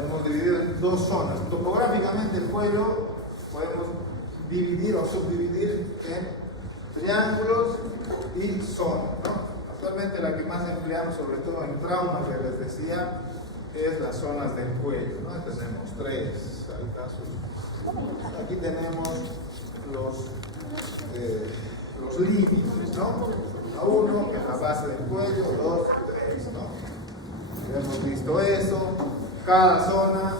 podemos dividir en dos zonas. Topográficamente el cuello podemos dividir o subdividir en triángulos y zonas, ¿no? Actualmente la que más empleamos, sobre todo en trauma, que les decía, es las zonas del cuello, ¿no? Tenemos tres. Aquí tenemos los límites, ¿no? A uno, en la base del cuello, dos, tres, ¿no? Ya hemos visto eso. Cada zona,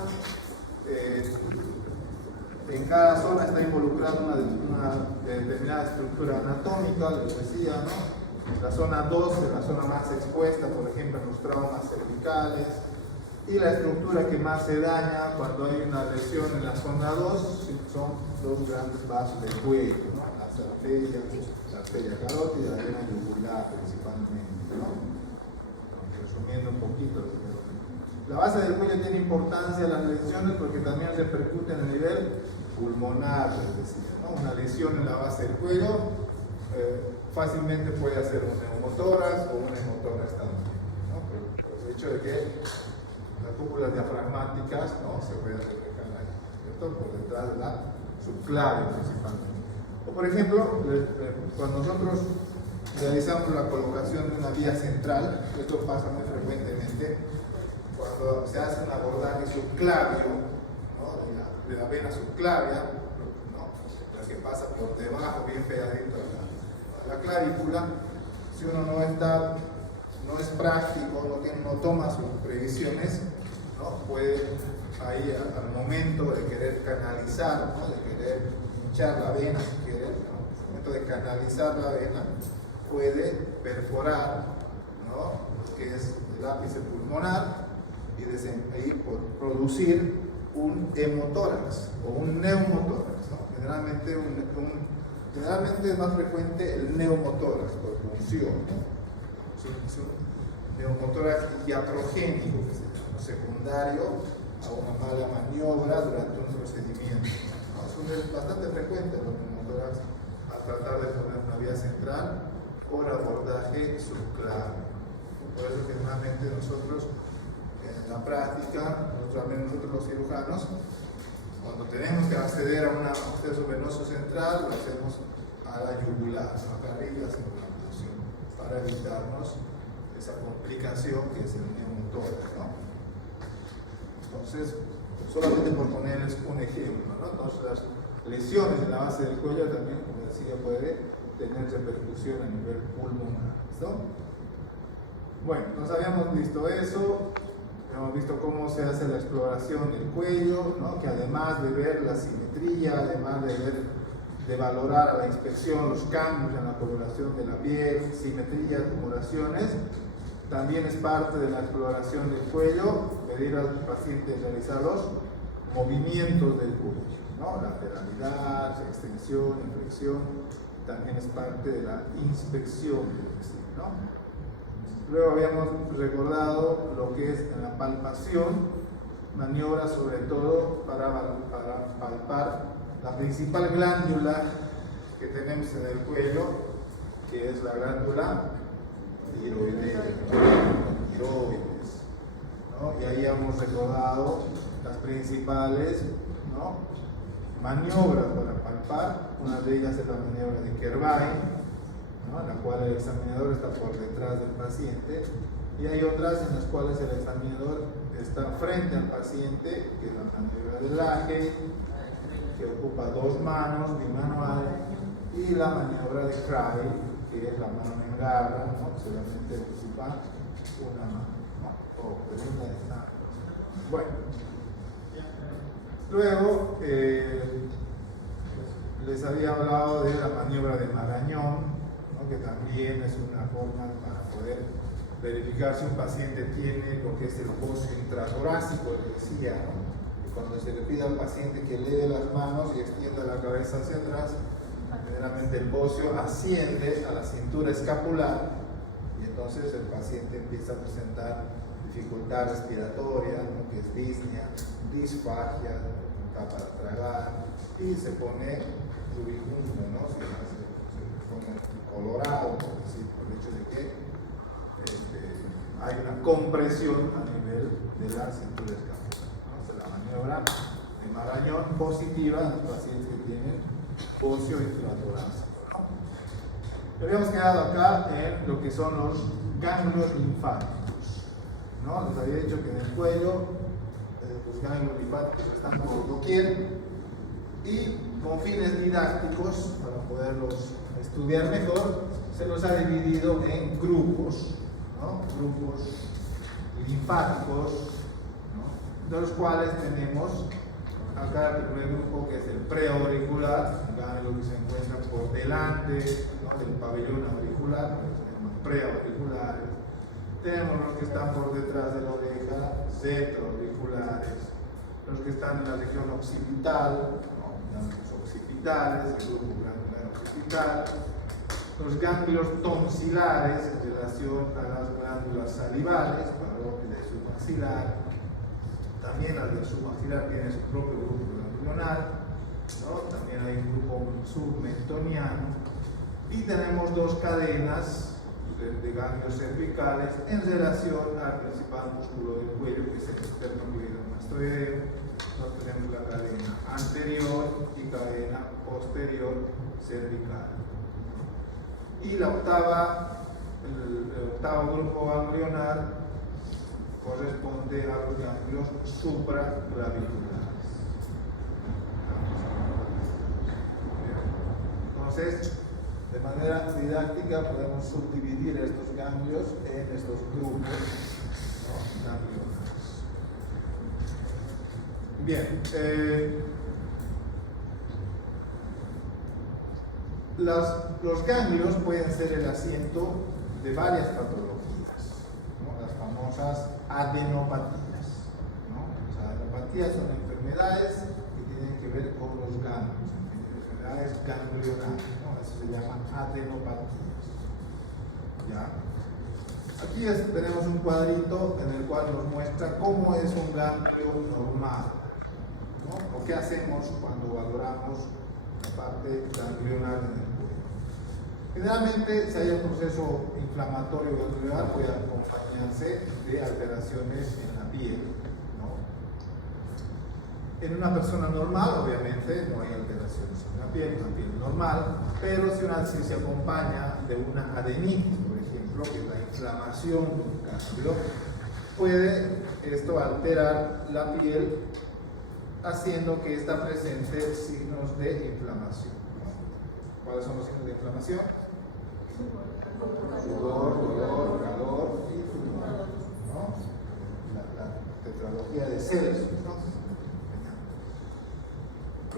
en cada zona está involucrada una determinada estructura anatómica, les decía, ¿no? La zona 2 es la zona más expuesta, por ejemplo, en los traumas cervicales, y la estructura que más se daña cuando hay una lesión en la zona 2 son los grandes vasos del cuello, ¿no? La arteria carótida, la vena yugular principalmente, ¿no? Resumiendo un poquito. La base del cuello tiene importancia en las lesiones porque también repercute en el nivel pulmonar, les decía, ¿no? Una lesión en la base del cuello fácilmente puede hacer un neumotórax o un hemotórax también, ¿no? Por el hecho de que las cúpulas diafragmáticas, ¿no? Se pueden reflejar ahí, ¿cierto? Por detrás de la subclavia principalmente. O por ejemplo, cuando nosotros realizamos la colocación de una vía central, esto pasa muy frecuentemente cuando se hace un abordaje subclavio, ¿no? de la vena subclavia, ¿no? La que pasa por debajo, bien pegadito a la clavícula. Si uno no es práctico, no toma sus previsiones, ¿no? Puede ahí al momento de querer canalizar, ¿no? De querer hinchar la vena, si quiere, ¿no? Al momento de canalizar la vena, puede perforar, ¿no? Lo que es el ápice pulmonar y ahí producir un hemotórax o un neumotórax, ¿no? Generalmente es más frecuente el neumotórax por punción, ¿no? Es un neumotórax iatrogénico, que se llama, secundario a una mala maniobra durante un procedimiento, ¿no? Es bastante frecuente los neumotórax al tratar de poner una vía central por abordaje subclavio. Por eso que normalmente nosotros en la práctica, nosotros los cirujanos, cuando tenemos que acceder a un acceso venoso central, lo hacemos a la yugular, ¿no? Acá arriba hacemos la punción para evitarnos esa complicación que es el neumotórax, ¿no? Entonces, solamente por ponerles un ejemplo, ¿no? Entonces, las lesiones en la base del cuello también, como decía, puede tener repercusión a nivel pulmonar, ¿no? Bueno, entonces habíamos visto eso. Hemos visto cómo se hace la exploración del cuello, ¿no? Que además de ver la simetría, además de valorar a la inspección los cambios en la coloración de la piel, simetría, tumoraciones, también es parte de la exploración del cuello pedir al paciente realizar los movimientos del cuello, ¿no? Lateralidad, extensión, inflexión, también es parte de la inspección del vestido, ¿no? Luego habíamos recordado lo que es en la palpación, maniobras sobre todo para palpar la principal glándula que tenemos en el cuello, que es la glándula tiroidea, tiroides, ¿no? Y ahí hemos recordado las principales, ¿no? Maniobras para palpar. Una de ellas es la maniobra de Kervain, ¿no? En la cual el examinador está por detrás del paciente, y hay otras en las cuales el examinador está frente al paciente, que es la maniobra de Lage, que ocupa dos manos, bimanual, y la maniobra de Cray, que es la mano en garra, ¿no? Que solamente ocupa una mano, ¿no? O una de estas. Bueno, luego les había hablado de la maniobra de Marañón, ¿no? Que también es una forma para poder verificar si un paciente tiene lo que es el bocio intratorácico, les decía, ¿no? Y cuando se le pide al paciente que eleve las manos y extienda la cabeza hacia atrás, generalmente el bocio asciende a la cintura escapular y entonces el paciente empieza a presentar dificultad respiratoria, ¿no? Que es disnea, disfagia, para tragar, y se pone rubicundo, ¿no? Se pone colorado, por decir, por el hecho de que hay una compresión a nivel de la cintura escapular, ¿no? Marañón positiva en los pacientes que tienen óseo intratorácico, ¿no? Habíamos quedado acá en lo que son los ganglios linfáticos, ¿no? Les había dicho que en el cuello los ganglios linfáticos están por doquier y con fines didácticos, para poderlos estudiar mejor, se los ha dividido en grupos, ¿no? Grupos linfáticos, ¿no? De los cuales tenemos acá el primer grupo, que es el preauricular, un ganglio que se encuentra por delante, ¿no?, del pabellón auricular, que se llaman preauriculares. Tenemos los que están por detrás de la oreja, centroauriculares, los que están en la región occipital, ¿no?, ganglios occipitales, el grupo glandular occipital, los ganglios tonsilares en relación a las glándulas salivales, parótida y submaxilar. También al del submaxilar tiene su propio grupo ganglionar, ¿no? También hay un grupo submentoniano. Y tenemos dos cadenas de ganglios cervicales en relación al principal músculo del cuello, que es el esternocleidomastoideo. Entonces tenemos la cadena anterior y cadena posterior cervical. Y el octavo grupo ganglionar corresponde a los ganglios supraclaviculares. Entonces, de manera didáctica podemos subdividir estos ganglios en estos grupos, ¿no?, ganglionares. Bien, los ganglios pueden ser el asiento de varias patologías, ¿no?, las famosas adenopatías, ¿no? Las adenopatías son enfermedades que tienen que ver con los ganglios, enfermedades ganglionares, ¿no? Eso se llama adenopatías. ¿Ya? Aquí tenemos un cuadrito en el cual nos muestra cómo es un ganglio normal, ¿no? O qué hacemos cuando valoramos la parte ganglionar en el cuello. Generalmente, si hay un proceso inflamatorio ganglionar, puede acompañarse de alteraciones en la piel, ¿no? En una persona normal, obviamente, no hay alteraciones en la piel normal, pero si se acompaña de una adenitis, por ejemplo, que es la inflamación de un ganglio, puede esto alterar la piel, haciendo que está presente signos de inflamación, ¿no? ¿Cuáles son los signos de inflamación? Sudor, dolor, calor y fumar, ¿no? La tetralogía de Celsius, ¿no?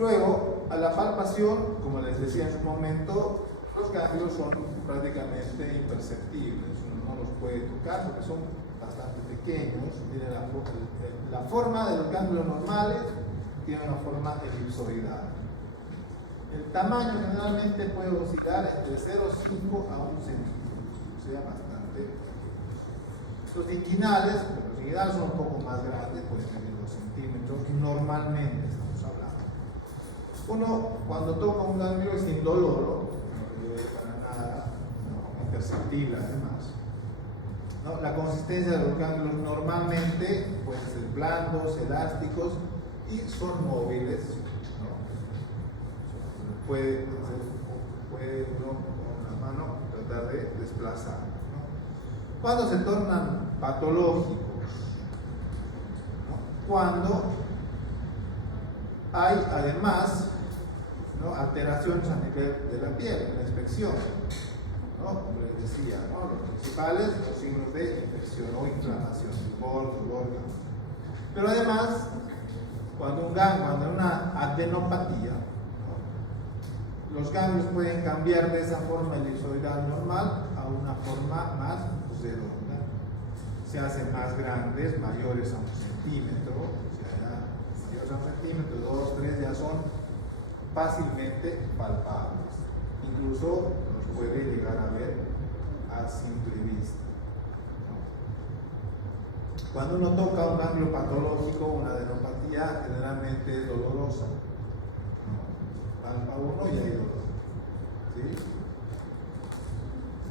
Luego, a la palpación, como les decía en su momento, los ganglios son prácticamente imperceptibles, uno no los puede tocar porque son bastante pequeños. Miren la forma de los ganglios normales tiene una forma elipsoidal. El tamaño generalmente puede oscilar entre 0,5 a 1 centímetro, o sea, bastante. Los inguinales son un poco más grandes, pueden medir 2 centímetros, normalmente estamos hablando. Uno, cuando toca un ganglio es indoloro, no duele para nada, no, imperceptible además, ¿no? La consistencia de los ganglios normalmente pueden ser blandos, elásticos y son móviles, ¿no? Puede uno con la mano tratar de desplazar, ¿no? Cuando se tornan patológicos, ¿no?, cuando hay además, ¿no?, alteraciones a nivel de la piel, la infección, ¿no?, como les decía, ¿no?, los principales, los signos de infección o inflamación, dolor, pero además, cuando una adenopatía, ¿no?, los ganglios pueden cambiar de esa forma elipsoidal normal a una forma más redonda. Se hacen más grandes, mayores a 1 centímetro, o sea, ya mayores a 1 centímetro, 2, 3 ya son fácilmente palpables. Incluso los puede llegar a ver a simple vista, ¿no? Cuando uno toca un ganglio patológico, una adenopatía, generalmente es dolorosa, ¿no? Palpa uno y hay dolor, ¿sí?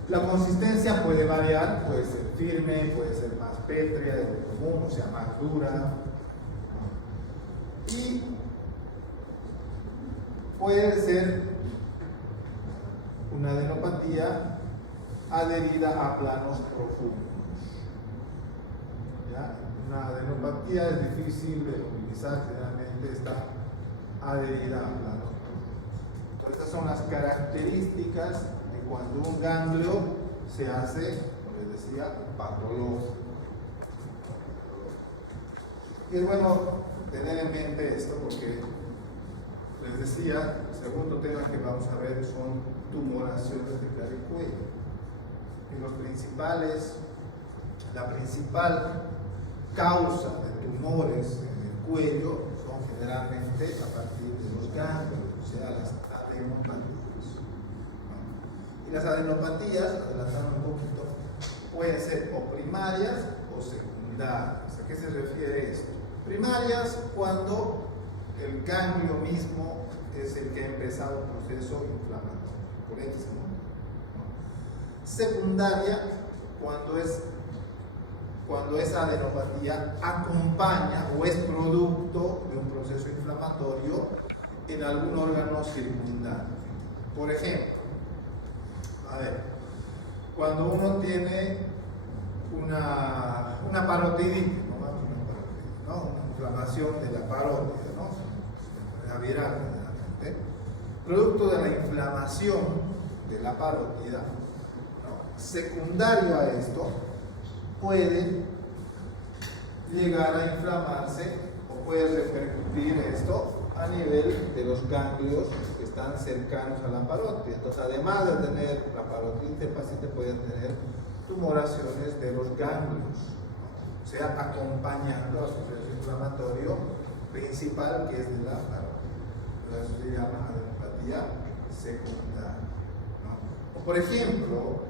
La consistencia puede variar, puede ser firme, puede ser más pétrea de lo común, o sea, más dura, ¿no? Y puede ser una adenopatía adherida a planos profundos. ¿Ya? Una adenopatía es difícil de movilizar, generalmente está adherida a planos profundos. Entonces, estas son las características de cuando un ganglio se hace, como les decía, patológico. Y es bueno tener en mente esto porque les decía, el segundo tema que vamos a ver son tumoraciones de cara y cuello. Y la principal causa de tumores en el cuello son generalmente a partir de los ganglios, o sea, las adenopatías. Y las adenopatías, adelantando un poquito, pueden ser o primarias o secundarias. ¿A qué se refiere esto? Primarias cuando el ganglio mismo es el que ha empezado un proceso inflamatorio, por ejemplo. Secundaria cuando esa adenopatía acompaña o es producto de un proceso inflamatorio en algún órgano circundante. Por ejemplo, cuando uno tiene una parotiditis, ¿no? Una inflamación de la parótida, ¿no? La viral, generalmente. Producto de la inflamación de la parótida, ¿no? Secundario a esto, puede llegar a inflamarse o puede repercutir esto a nivel de los ganglios que están cercanos a la parótida. Entonces, además de tener la parotiditis, el paciente puede tener tumoraciones de los ganglios, ¿no? O sea, acompañando al proceso inflamatorio principal que es de la parótida. Entonces, se llama adenopatía secundaria, ¿no? O por ejemplo,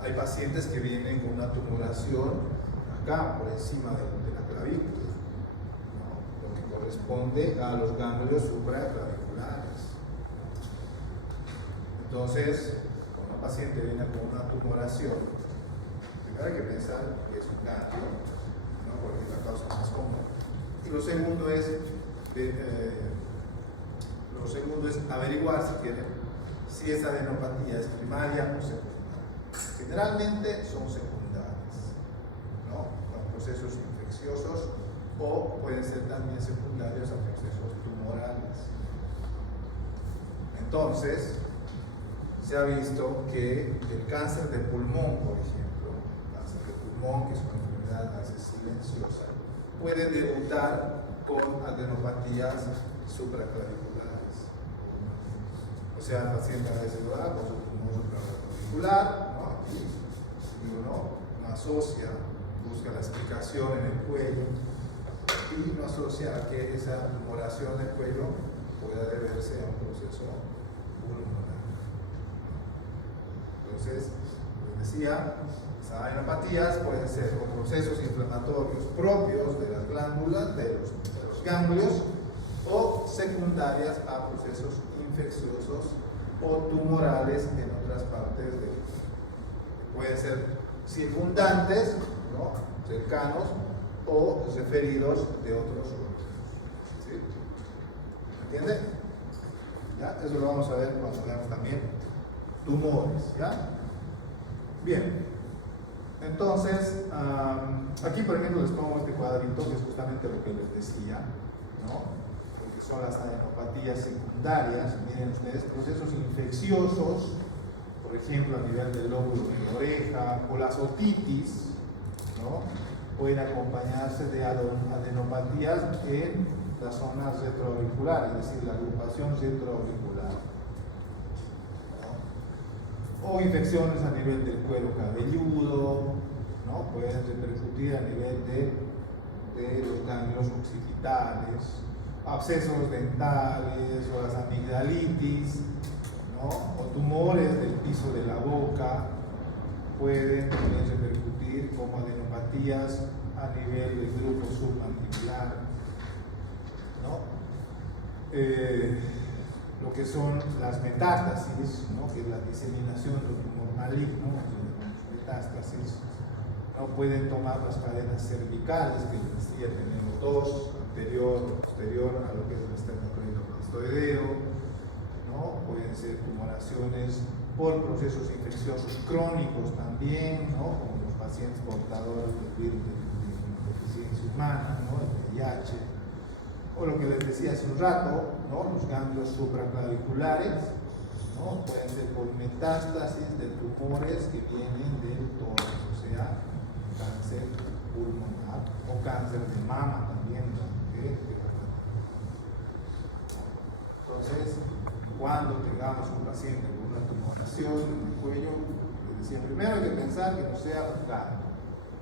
hay pacientes que vienen con una tumoración acá, por encima de la clavícula, ¿no? Lo que corresponde a los ganglios supraclaviculares. Entonces, cuando un paciente viene con una tumoración, primero hay que pensar que es un ganglio, ¿no? Porque es la causa más común. Y lo segundo es averiguar si esa adenopatía es primaria o secundaria. Generalmente son secundarias, ¿no? A procesos infecciosos o pueden ser también secundarios a procesos tumorales. Entonces, se ha visto que el cáncer de pulmón, por ejemplo, cáncer de pulmón, que es una enfermedad a veces silenciosa, puede debutar con adenopatías supraclaviculares. O sea, el paciente a veces va con su pulmón supraclavicular, y uno no asocia, busca la explicación en el cuello y no asocia a que esa tumoración del cuello pueda deberse a un proceso pulmonar. Entonces, les decía, las adenopatías pueden ser o procesos inflamatorios propios de las glándulas, de los ganglios, o secundarias a procesos infecciosos o tumorales en otras partes del cuerpo. Pueden ser circundantes, ¿no? Cercanos, o referidos de otros órganos. ¿Sí? ¿Me entiende? ¿Ya? Eso lo vamos a ver cuando veamos también tumores. ¿Ya? Bien. Entonces, aquí por ejemplo les pongo este cuadrito que es justamente lo que les decía, ¿no? Porque son las adenopatías secundarias. Miren ustedes, procesos infecciosos, por ejemplo, a nivel del lóbulo de la oreja, o las otitis, ¿no? Pueden acompañarse de adenopatías en la zona retroauricular, es decir, la agrupación retroauricular, ¿no? O infecciones a nivel del cuero cabelludo, ¿no? Pueden repercutir a nivel de los ganglios occipitales, abscesos dentales o las amigdalitis, ¿no? O tumores del piso de la boca pueden también repercutir como adenopatías a nivel del grupo submandibular, ¿no? Lo que son las metástasis, ¿no? Que es la diseminación de un tumor maligno, metástasis, ¿no? Pueden tomar las cadenas cervicales, que les decía, tenemos dos, anterior o posterior a lo que es el esternocleidomastoideo, ¿no? Pueden ser tumoraciones por procesos infecciosos crónicos también, ¿no? Como los pacientes portadores del virus de inmunodeficiencia humana, ¿no? El VIH, o lo que les decía hace un rato, ¿no? Los ganglios supraclaviculares, ¿no? Pueden ser por metástasis de tumores que vienen del tórax, o sea, cáncer pulmonar o cáncer de mama también, ¿no? Entonces, cuando tengamos un paciente con una tumoración en el cuello, les decía, primero hay que pensar que no sea un ganglio.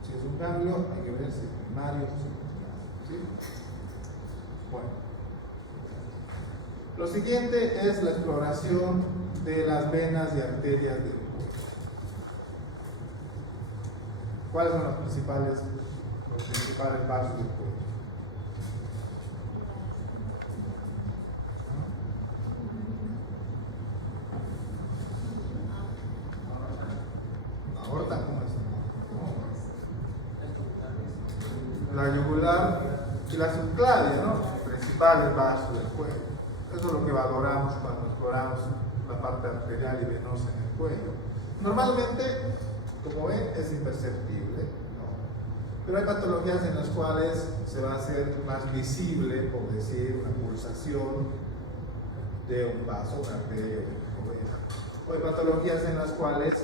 Si es un ganglio, hay que ver si es primario o secundario, ¿sí? Bueno, lo siguiente es la exploración de las venas y arterias del cuello. ¿Cuáles son los principales vasos del cuello? La aorta, ¿cómo es? La yugular y la subclavia, ¿no? Los principales vasos del cuello. Eso es lo que valoramos cuando exploramos la parte arterial y venosa en el cuello. Normalmente, como ven, es imperceptible, ¿no? Pero hay patologías en las cuales se va a hacer más visible, por decir, una pulsación de un vaso, una arteria o vena. O hay patologías en las cuales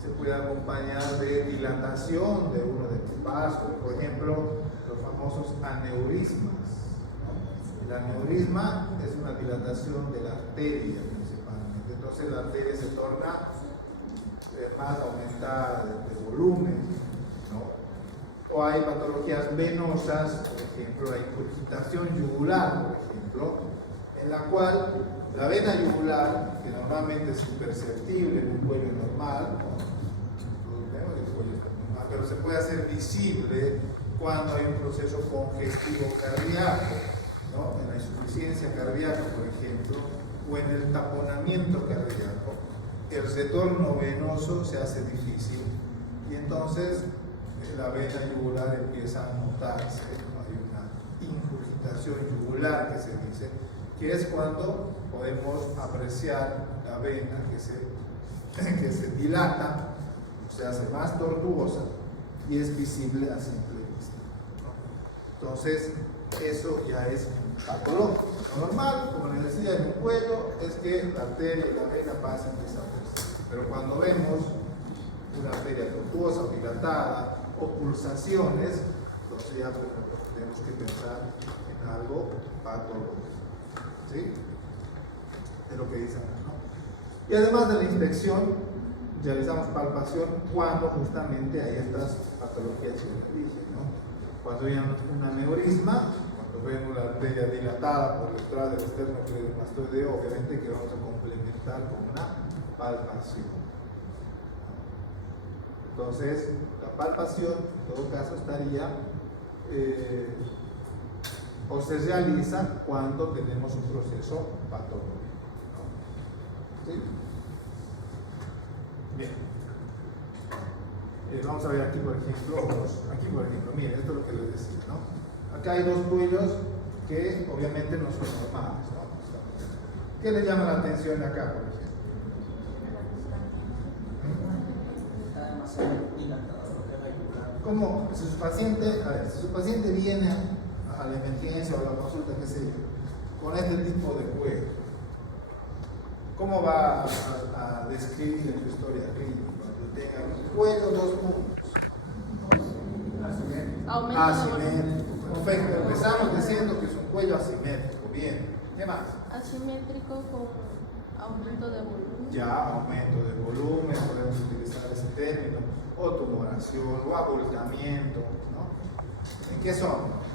se puede acompañar de dilatación de uno de los vasos, por ejemplo, los famosos aneurismas. El aneurisma es una dilatación de la arteria principalmente, entonces la arteria se torna más aumentada de volumen, ¿no? O hay patologías venosas, por ejemplo, la incurgitación yugular, por ejemplo, en la cual la vena yugular, que normalmente es imperceptible en un cuello normal, ¿no? Pero se puede hacer visible cuando hay un proceso congestivo cardíaco, ¿no? En la insuficiencia cardíaca, por ejemplo, o en el taponamiento cardíaco, el retorno venoso se hace difícil y entonces la vena yugular empieza a notarse, ¿no? Hay una ingurgitación yugular que se dice, que es cuando podemos apreciar la vena que se dilata, se hace más tortuosa y es visible a simple vista, ¿no? Entonces, eso ya es patológico. Lo normal, como les decía, en el cuello es que la arteria y la vena pasen desapercibidas. Pero cuando vemos una arteria tortuosa o dilatada o pulsaciones, entonces ya tenemos que pensar en algo patológico, ¿sí? Es lo que dicen, ¿no? Y además de la inspección, realizamos palpación cuando justamente hay estas patologías que les dije, ¿no? Cuando hay un aneurisma, cuando vemos la arteria dilatada por detrás del esternocleidomastoideo, obviamente que vamos a complementar con una palpación. Entonces, la palpación, en todo caso, estaría o se realiza cuando tenemos un proceso patológico, ¿no? ¿Sí? Bien. Vamos a ver aquí, por ejemplo, miren, esto es lo que les decía, ¿no? Acá hay dos cuellos que obviamente no son normales, ¿no? ¿Qué les llama la atención acá, por ejemplo? Está demasiado dilatado lo que es la yugular. ¿Cómo? Si su paciente viene a la emergencia o a la consulta, qué sé yo, con este tipo de cuello, ¿cómo va a describir en su historia clínica? Cuando tenga un cuello, dos puntos. Asimétrico. Perfecto. Empezamos diciendo que es un cuello asimétrico. Bien. ¿Qué más? Asimétrico con aumento de volumen. Ya, aumento de volumen, podemos utilizar ese término. O tumoración, o abultamiento, ¿no? ¿En qué son?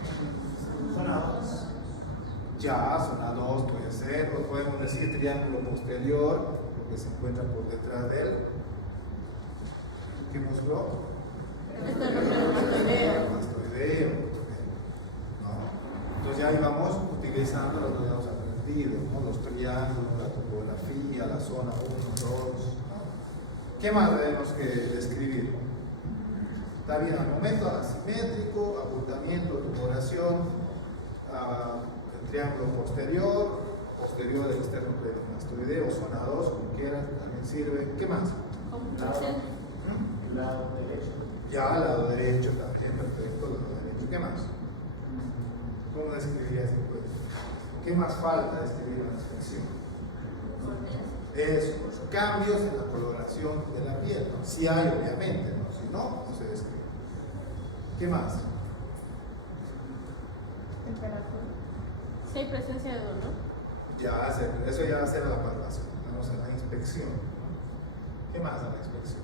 Zona 2. Ya, zona 2 puede ser, o podemos decir triángulo posterior, lo que se encuentra por detrás de él. ¿Qué músculo? Mastoideo. ¿No? Entonces ya íbamos utilizando lo que habíamos aprendido, ¿no? Los triángulos, la topografía, la zona 1, 2. ¿No? ¿Qué más tenemos que describir? Está bien, al momento asimétrico, abultamiento, tumoración, el triángulo posterior posterior del esternocleidomastoideo, zona 2, como quieras, también sirve. ¿Qué más? Compresión. Lado derecho. Ya, lado derecho también, perfecto, lado derecho. ¿Qué más? ¿Cómo describirías el cuello? ¿Qué más falta describir una flexión? Eso, los cambios en la coloración de la piel, ¿no? Si hay, obviamente, ¿no? Si no, no se describe. ¿Qué más? Temperatura. Si hay presencia de dolor. Ya, eso ya va a ser la palpación, vamos a la inspección, ¿no? ¿Qué más a la inspección?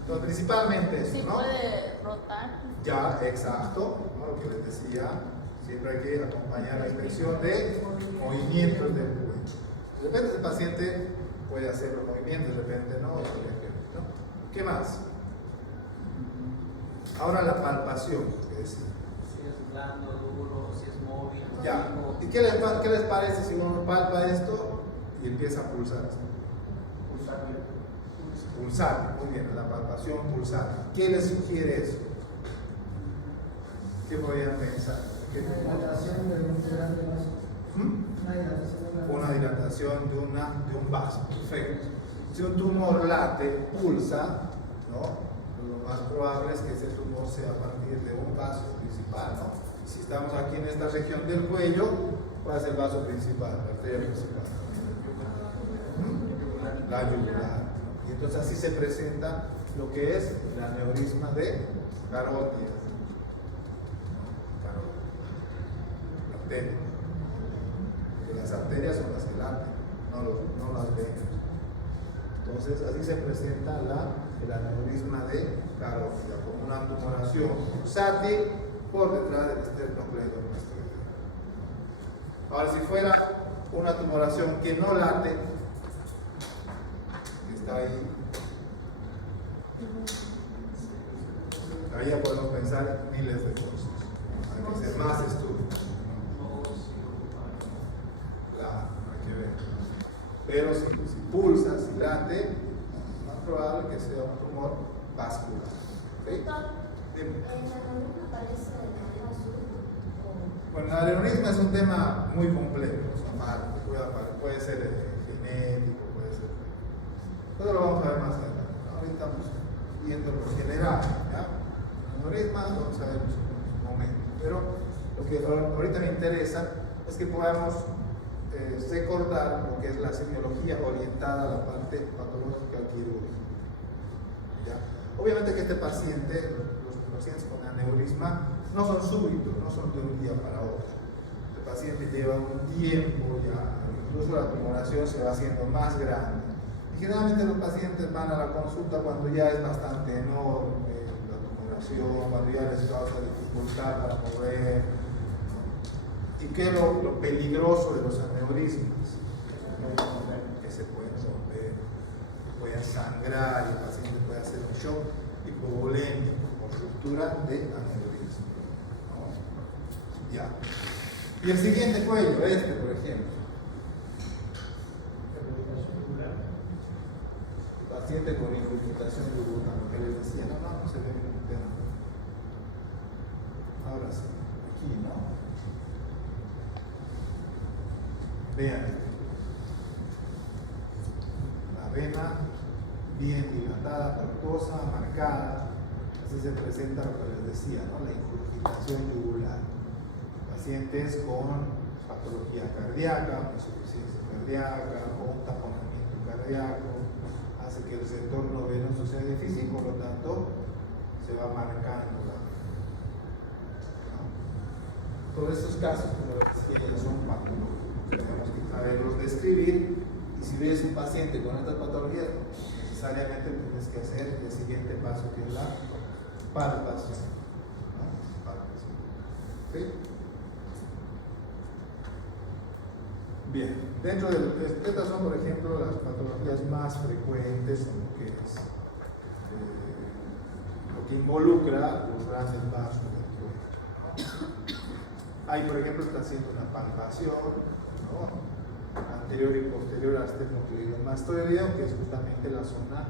Entonces, principalmente eso, Si ¿no? puede rotar. Ya, exacto, ¿no? Lo que les decía, siempre hay que acompañar la inspección de movimientos del cuello. De repente el paciente puede hacer los movimientos, de repente no, ¿no? ¿Qué más? Ahora la palpación, que decía. Si es blando, duro, si es móvil. Ya, fijo. ¿y qué les parece si uno palpa esto y empieza a pulsar? Pulsar, muy bien, la palpación pulsar. ¿Qué les sugiere eso? ¿Qué podrían pensar? ¿Qué Dilatación de un grande vaso. ¿Mm? Una dilatación de un Una dilatación de un vaso, perfecto. Si un tumor late, pulsa, ¿no? Lo más probable es que ese tumor sea a partir de un vaso principal, ¿no? Si estamos aquí en esta región del cuello, ¿cuál es el vaso principal, la arteria principal? ¿Mm? La yugular. Y entonces así se presenta lo que es el aneurisma de carótida. La arteria. Porque las arterias son las que laten, no las venas. Entonces así se presenta el aneurisma de carótida, como una tumoración pulsátil por detrás del esternocleidomastoideo. Ahora, si fuera una tumoración que no late, que está ahí ya podemos pensar en miles de cosas. Hay que hacer más estudios. Claro, hay que ver. Pero si pulsa, si late, es más probable que sea un tumor vascular. ¿Sí? Dime. Bueno, el aneurisma es un tema muy complejo, puede ser genético, puede ser. Eso lo vamos a ver más adelante. Ahorita estamos viendo lo general, ¿ya? El aneurisma lo vamos a ver en su momento. Pero lo que ahorita me interesa es que podamos recordar lo que es la semiología orientada a la parte patológica quirúrgica. ¿Ya? Obviamente que este paciente, los pacientes con aneurisma, no son súbitos, no son de un día para otro. El paciente lleva un tiempo ya, incluso la tumoración se va haciendo más grande. Y generalmente los pacientes van a la consulta cuando ya es bastante enorme la tumoración, cuando ya les causa dificultad para mover. ¿Y qué es lo peligroso de los aneurismas? Que se pueden romper, que pueden sangrar y el paciente puede hacer un shock hipovolémico por ruptura de aneurisma. ¿No? Ya. Y el siguiente cuello, por ejemplo. El paciente con infiltración yugular, lo que les decía, no se ve bien el tema. Ahora sí, aquí, ¿no? Vean, la vena bien dilatada, tortuosa, marcada, así se presenta lo que les decía, ¿no? La infiltración yugular. Pacientes con patología cardíaca, insuficiencia cardíaca, o un taponamiento cardíaco, hace que el retorno venoso sea difícil, por lo tanto se va marcando la vena, ¿no? Todos estos casos, como les decía, son patológicos. Tenemos que saberlos describir, y si ves un paciente con estas patologías, necesariamente tienes que hacer el siguiente paso, que es la palpación, ¿no? Palpación. ¿Sí? Bien, dentro de estas son, por ejemplo, las patologías más frecuentes en lo que es lo que involucra los grandes vasos del cuello. Ahí, por ejemplo, está haciendo una palpación, ¿no? Anterior y posterior al esternocleidomastoideo, que es justamente la zona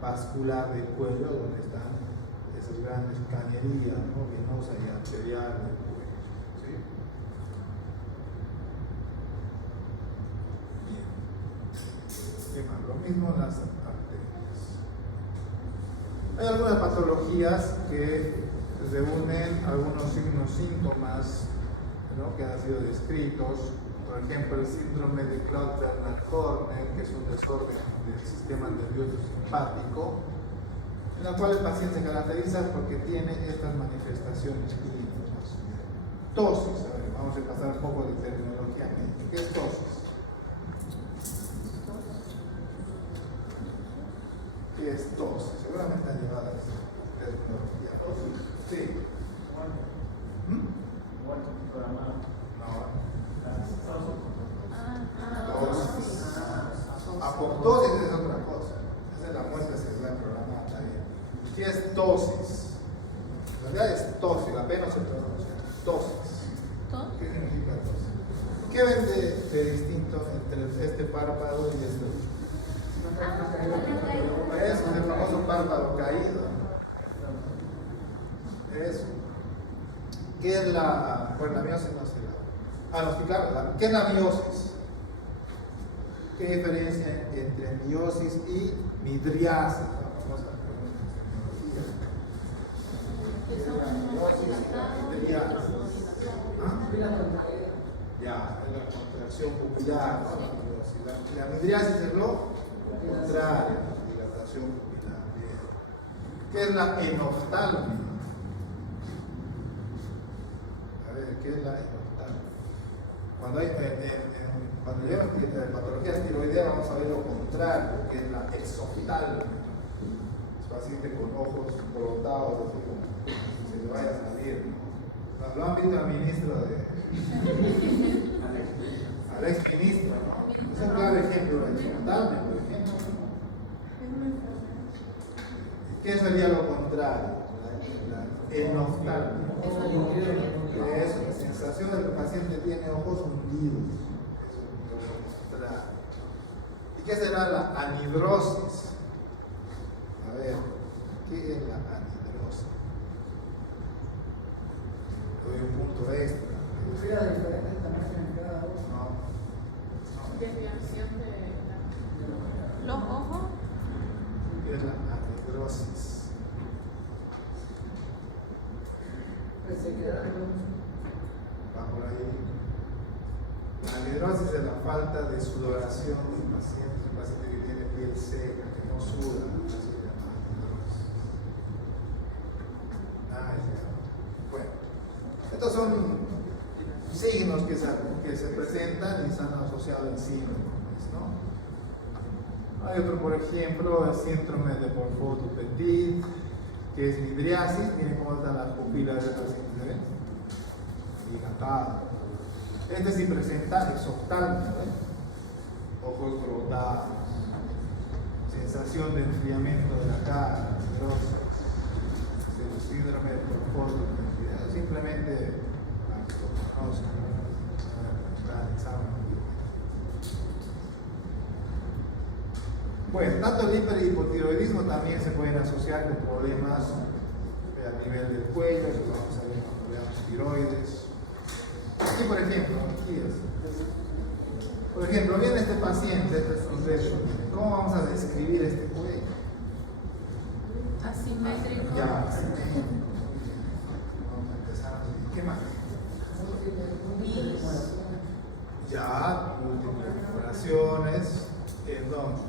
vascular del cuello, donde están esas grandes cañerías, ¿no? Venosa y arterial del cuello. ¿Sí? Lo mismo las arterias. Hay algunas patologías que reúnen algunos signos, síntomas, ¿no?, que han sido descritos. Por ejemplo, el síndrome de Claude-Bernard-Horner, que es un desorden del sistema nervioso simpático, en la cual el paciente se caracteriza porque tiene estas manifestaciones clínicas. Tosis, a ver, vamos a repasar un poco de terminología médica. ¿Qué es tosis? ¿Qué es tosis? Seguramente han llevado esa terminología. Tosis. Sí. Apoptosis es otra cosa. Esa es la muestra celular programada también. ¿Qué es tosis? En realidad es tosis, la P no se pronuncia. Tosis. ¿Qué significa tosis? ¿Qué ven de distinto entre este párpado y este otro? Eso es el famoso párpado caído. Eso. ¿Qué es la miosis? No sé. No, sí, claro. ¿Qué es la miosis? ¿Qué diferencia entre miosis y midriasis? Vamos a ya, es la contracción pupilar, ¿no? La midriasis es lo contrario, la dilatación pupilar. ¿Qué es la enoftalmia? A ver, ¿qué es la enoftalmia? Cuando llevan patología tiroidea, vamos a ver lo contrario, que es la exoftalmia. Es paciente con ojos brotados, así como si se le vaya a salir, ¿no? Lo han visto al ministro al ex ministro, ¿no? Es un claro ejemplo de exoftalmia, por ejemplo. ¿Qué sería lo contrario? La enoftalmia. Que es la sensación de que el paciente tiene ojos hundidos. ¿Y qué será la anhidrosis? A ver, ¿qué es la anhidrosis? Doy un punto extra. diferentes tamaños en cada ojo. No. Desviación de los ojos. ¿Qué es la anhidrosis? Pensé que era algo. Va por ahí. La anhidrosis es la falta de sudoración del paciente. Un paciente que tiene piel seca, que no suda, eso se llama anhidrosis. Bueno, estos son signos que se presentan y están asociados en síndromes, ¿no? Hay otro, por ejemplo, el síndrome de Beaufort-Dupetit, que es midriasis. Miren cómo están las pupilas del paciente, ¿ven? Dilatado. Este sí presenta exoftalmia, ojos brotados, sensación de enfriamiento de la cara, neurosis, el síndrome de Beaufort-Dupetit. Simplemente para que lo conozcan, bueno, tanto el hiper y hipotiroidismo también se pueden asociar con problemas a nivel del cuello, eso lo vamos a ver cuando veamos tiroides. Aquí, por ejemplo, viene este paciente, este es un reto. ¿Cómo vamos a describir este cuello? Asimétrico. Ya, asimétrico. Vamos a empezar así. ¿Qué más? Ya, múltiples deformaciones. ¿En dónde?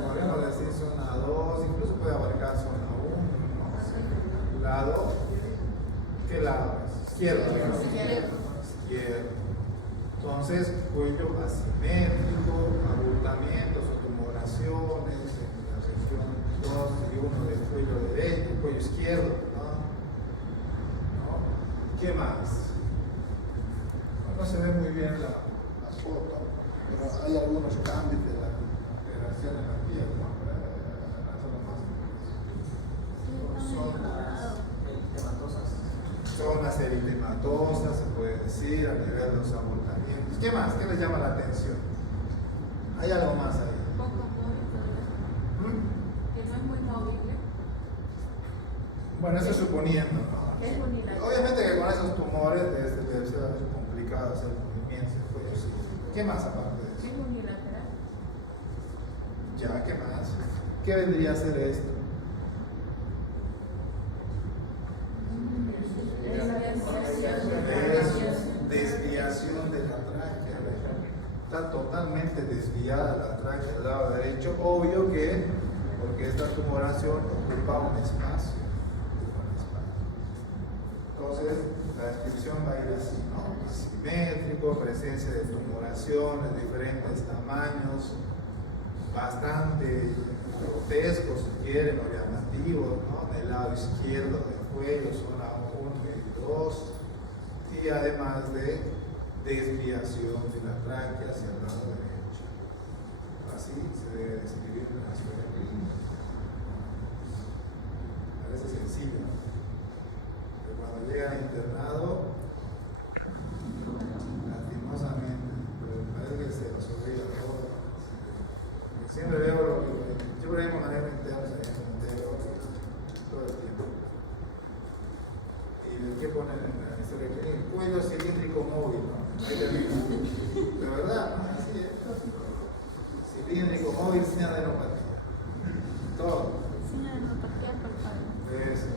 Podemos decir zona 2, incluso puede abarcar zona 1, ¿no? Lado. ¿Qué lado es? Izquierdo, digamos. Izquierdo. Entonces, cuello asimétrico, abultamientos o tumoraciones en la región 2 y 1 del cuello derecho, el cuello izquierdo, ¿no? ¿Qué más? No se ve muy bien la foto, pero hay algunos cambios de la operación en la piel, ¿no? Zonas eritematosas, se puede decir, a nivel de los abultamientos. ¿Qué más? ¿Qué les llama la atención? ¿Hay algo más ahí? Poco móvil, que no es muy móvil. Bueno, eso suponiendo, ¿no? Es unilateral. Obviamente que con esos tumores debe ser complicado hacer movimientos, el cuello sí. ¿Qué más aparte de eso? Es unilateral. Ya, ¿qué más? ¿Qué vendría a ser esto? Desviación de la tráquea. Está totalmente desviada la tráquea del lado derecho. Obvio que, porque esta tumoración ocupa un espacio. Entonces, la descripción va a ir así, ¿no? Simétrico, presencia de tumoración de diferentes tamaños, bastante grotescos, si quieren, o llamativos, ¿no? Del lado izquierdo del cuello, zona 1 y 2, y además de desviación de la tráquea hacia el lado derecho. Así se debe describir en la esfera clínica. Parece sencillo, ¿no? Pero cuando llega al internado, lastimosamente, pero parece que se nos olvida todo. Siempre veo lo que yo por ahí me manejo interno todo el tiempo. ¿Y de qué ponen en la historia clínica? Cuello cilíndrico móvil, ¿no? De verdad, ¿no? Así es. Cilíndrico móvil sin adenopatía. Todo. Sin adenopatía palpable. Eso.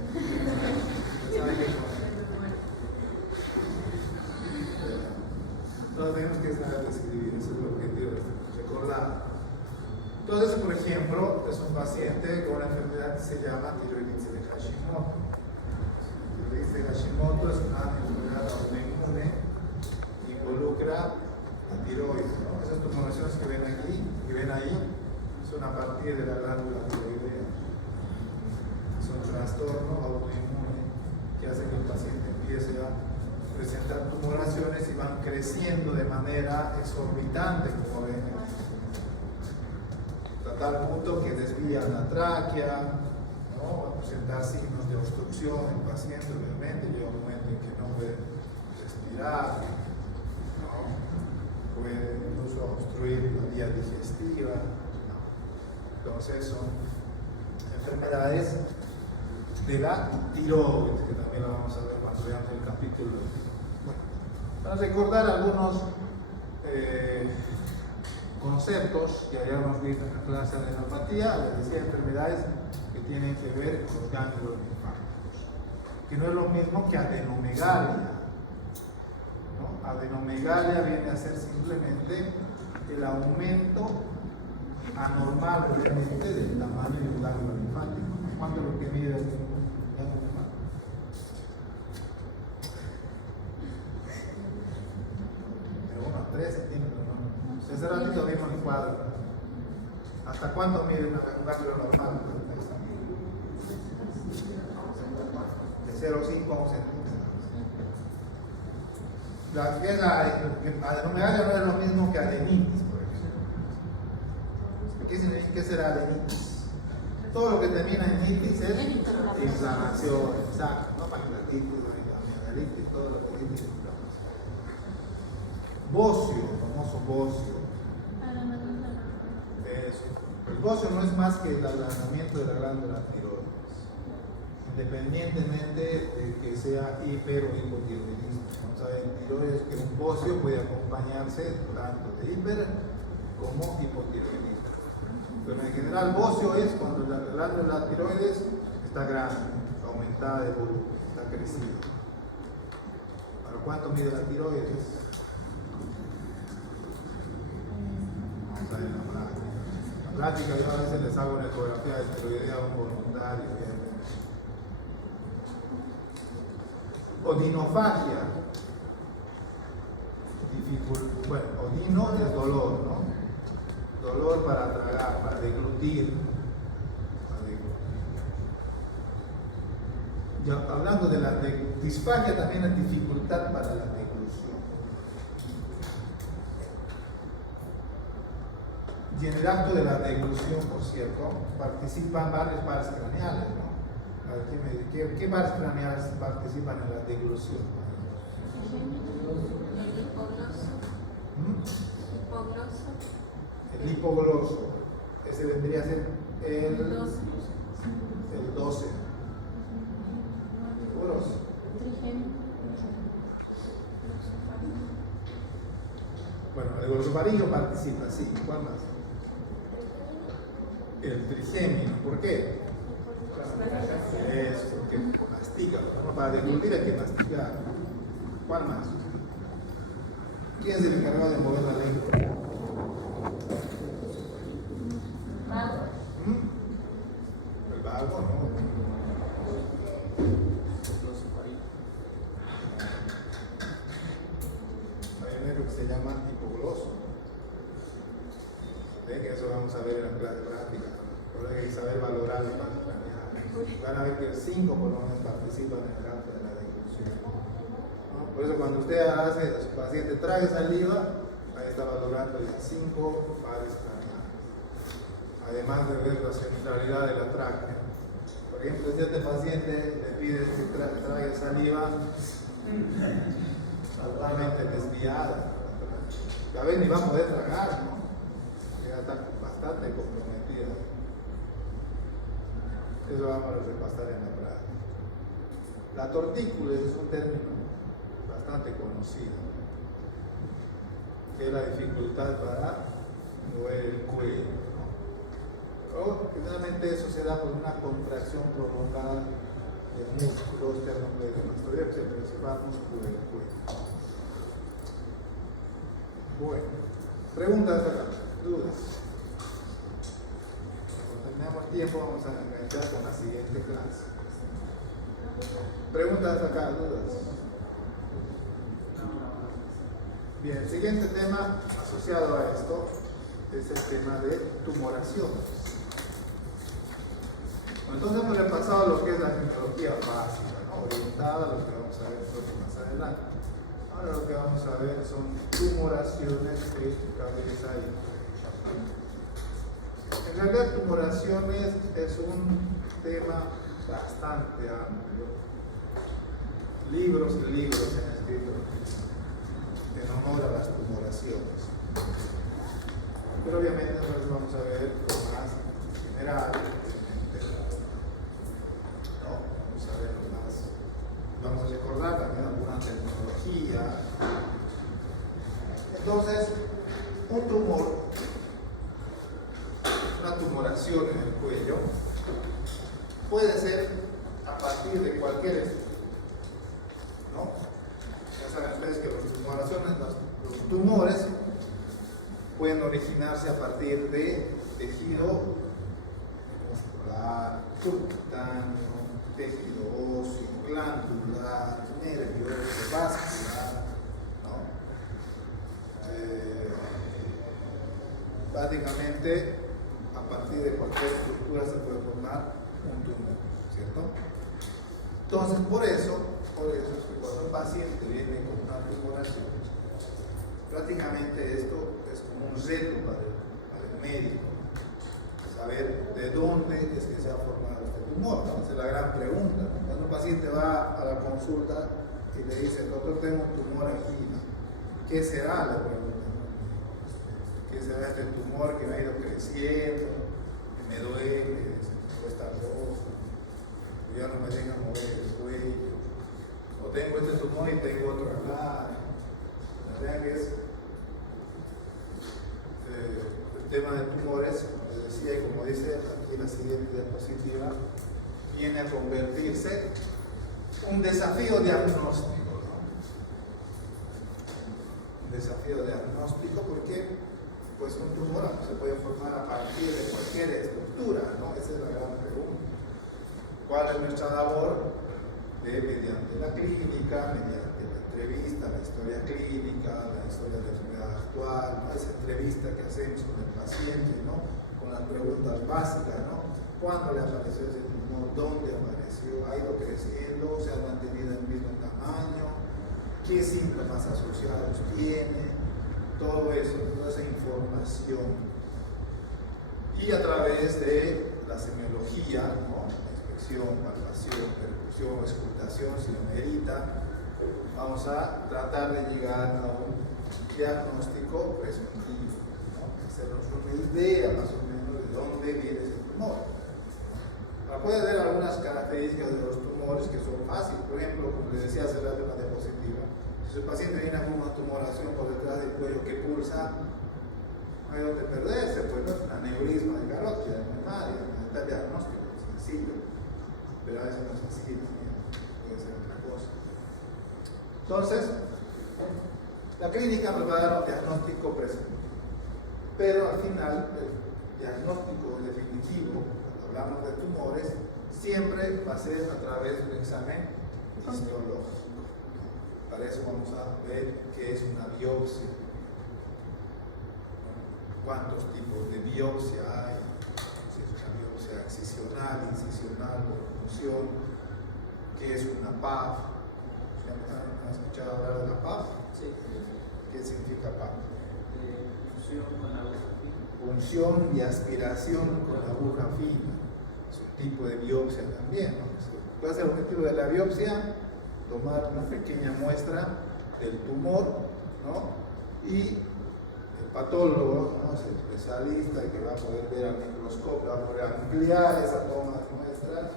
¿Saben qué poner? Todos tenemos que saber describir, eso es el objetivo de recordar. Entonces, por ejemplo, es un paciente con una enfermedad que se llama tiroiditis de Hashimoto. Tiroiditis de Hashimoto es una enfermedad autoinmune que involucra la tiroides, ¿no? Esas tumoraciones que ven aquí, que ven ahí, son a partir de la glándula tiroidea. Es un trastorno autoinmune que hace que el paciente empiece a presentar tumoraciones y van creciendo de manera exorbitante, como ven aquí. A tal punto que desvían la tráquea, ¿no? Va a presentar signos de obstrucción en el paciente, obviamente, llega un momento en que no puede respirar, ¿no? Puede incluso obstruir la vía digestiva, ¿no? Entonces son enfermedades de la tiroides, que también lo vamos a ver cuando veamos el capítulo. Para recordar algunos conceptos que hayamos visto en la clase de adenopatía, les decía enfermedades que tienen que ver con los ganglios linfáticos, que no es lo mismo que adenomegalia, ¿no? Adenomegalia viene a ser simplemente el aumento anormal realmente del tamaño del ganglio linfático. ¿Cuánto es lo que mide el ganglio linfático? De 1 a 3 centímetros. Hace ratito vimos el cuadro. ¿Hasta cuánto mide un ganglio normal? De 0,5 a 1 centímetro. La adenomegalia no es lo mismo que adenitis, por ejemplo. ¿Qué será adenitis? Todo lo que termina en itis es inflamación, exacto, no pancreatitis, amigdalitis, todo lo que tiene inflamación. Bocio, el famoso bocio. Eso. El bocio no es más que el aplanamiento de la glándula tiroides, independientemente de que sea hiper o hipotiroidismo. Como saben, tiroides que un bocio puede acompañarse tanto de hiper como hipotiroidismo. Pero en general, bocio es cuando la glándula tiroides está grande, aumentada de volumen, está crecida. ¿Para cuánto mide la tiroides? Vamos a ver la práctica. La práctica, yo a veces les hago una ecografía de tiroidea a un voluntario. Odinofagia. Bueno, odino es dolor, ¿no? Dolor para tragar, para deglutir. Ya, hablando de la disfagia, también es dificultad para la deglución. Y en el acto de la deglución, por cierto, participan varios pares craneales, ¿no? A ver, ¿qué pares craneales participan en la deglución? El hipogloso. Hipogloso. El hipogloso. Ese vendría a ser el 12. El 12. ¿Seguros? Trigémino. Bueno, el orofaringio participa, sí. ¿Cuál más? El trigémino. ¿Por qué? Eso, porque mastica. Para deglutir hay que masticar. ¿Cuál más? ¿Quién es el encargado de mover la lengua? El vago, ¿no? Hay un nervio que se llama hipogloso. ¿Ven? Que eso vamos a ver en la clase práctica. Pero hay que saber valorar el parte craneal. Van a ver que el 5 por lo menos participa en el arte de la deglución. ¿No? Por eso cuando usted hace a su paciente trague saliva, ahí está valorando ya 5 pares craneales. Además de ver la centralidad de la tráquea. Por ejemplo, si a este paciente le pide que trague saliva totalmente desviada, ya ven, ni va a poder tragar, ¿no? Ya está bastante comprometida. Eso vamos a repasar en la práctica. La tortícolis es un término bastante conocido, que es la dificultad para mover el cuello. Pero generalmente eso se da por una contracción prolongada de músculos esternocleidomastoideos, el principal músculo del cuello. Bueno, preguntas acá, dudas. Cuando tenemos tiempo vamos a enganchar con la siguiente clase. Preguntas acá, dudas. Bien, el siguiente tema asociado a esto es el tema de tumoraciones. Entonces hemos repasado lo que es la fisiología básica, ¿no? Orientada a lo que vamos a ver más adelante. Ahora lo que vamos a ver son tumoraciones de cabeza y en realidad tumoraciones es un tema bastante amplio. Libros y libros se han escrito en honor a las tumoraciones. Pero obviamente nosotros vamos a ver lo más general. Vamos a recordar también alguna terminología. Entonces, un tumor, una tumoración en el cuello, puede ser a partir de cualquier estructura, ¿no? Ya saben ustedes que los tumores pueden originarse a partir de tejido muscular, subcutáneo, tejido óseo, glandular, nervioso, vascular, ¿no? Básicamente, a partir de cualquier estructura se puede formar un tumor, ¿cierto? Entonces, por eso es que cuando un paciente viene con una tumoración, prácticamente esto es como un reto para el médico, saber de dónde es que se ha formado este tumor, ¿no? Esa es la gran pregunta. Cuando un paciente va a la consulta y le dice, doctor, tengo un tumor aquí, ¿no? ¿Qué será? Le pregunta, ¿no? ¿Qué será este tumor que me ha ido creciendo, que me duele, me cuesta rojo, ya no me deja mover el cuello, o tengo este tumor y tengo otro acá? Vean que es el tema de tumores, como les decía y como dice aquí la siguiente diapositiva, viene a convertirse en un desafío diagnóstico, ¿no? Un desafío diagnóstico porque pues un tumor se puede formar a partir de cualquier estructura, ¿no? Esa es la gran pregunta. ¿Cuál es nuestra labor? Mediante la clínica, mediante la entrevista, la historia clínica, la historia de la enfermedad actual, ¿no? Esa entrevista que hacemos con el paciente, ¿no? Con las preguntas básicas, ¿no? ¿Cuándo le apareció ese tumor? ¿Dónde apareció? ¿Ha ido creciendo? ¿Se ha mantenido en el mismo tamaño? ¿Qué síntomas asociados tiene? Todo eso, toda esa información. Y a través de la semiología, ¿no? Inspección, palpación, percusión, escrutación, si lo merita, vamos a tratar de llegar a un diagnóstico presuntivo, ¿no? Hacernos una idea más o menos de dónde viene ese tumor. Puede haber algunas características de los tumores que son fáciles, por ejemplo, como les decía hace rato en la diapositiva, Si el paciente viene con una tumoración por detrás del cuello que pulsa, no hay donde perderse, pues no es un aneurisma de carótida, no es nada, está el diagnóstico sencillo, pero a veces no es así, también puede ser otra cosa. Entonces, la clínica nos va a dar un diagnóstico preciso, pero al final el diagnóstico definitivo, cuando hablamos de tumores, siempre va a ser a través de un examen histológico. Para eso vamos a ver qué es una biopsia, cuántos tipos de biopsia hay, si es una biopsia excisional, incisional o punción, qué es una PAF. ¿Han escuchado hablar de la PAF? Sí. ¿Qué significa PAF? Función con la aguja fina. Punción y aspiración con la aguja fina. Es un tipo de biopsia también, ¿no? ¿Cuál es el objetivo de la biopsia? Tomar una pequeña muestra del tumor, ¿no? Y el patólogo, ¿no? Es el especialista que va a poder ver al microscopio, va a poder ampliar esa toma de muestras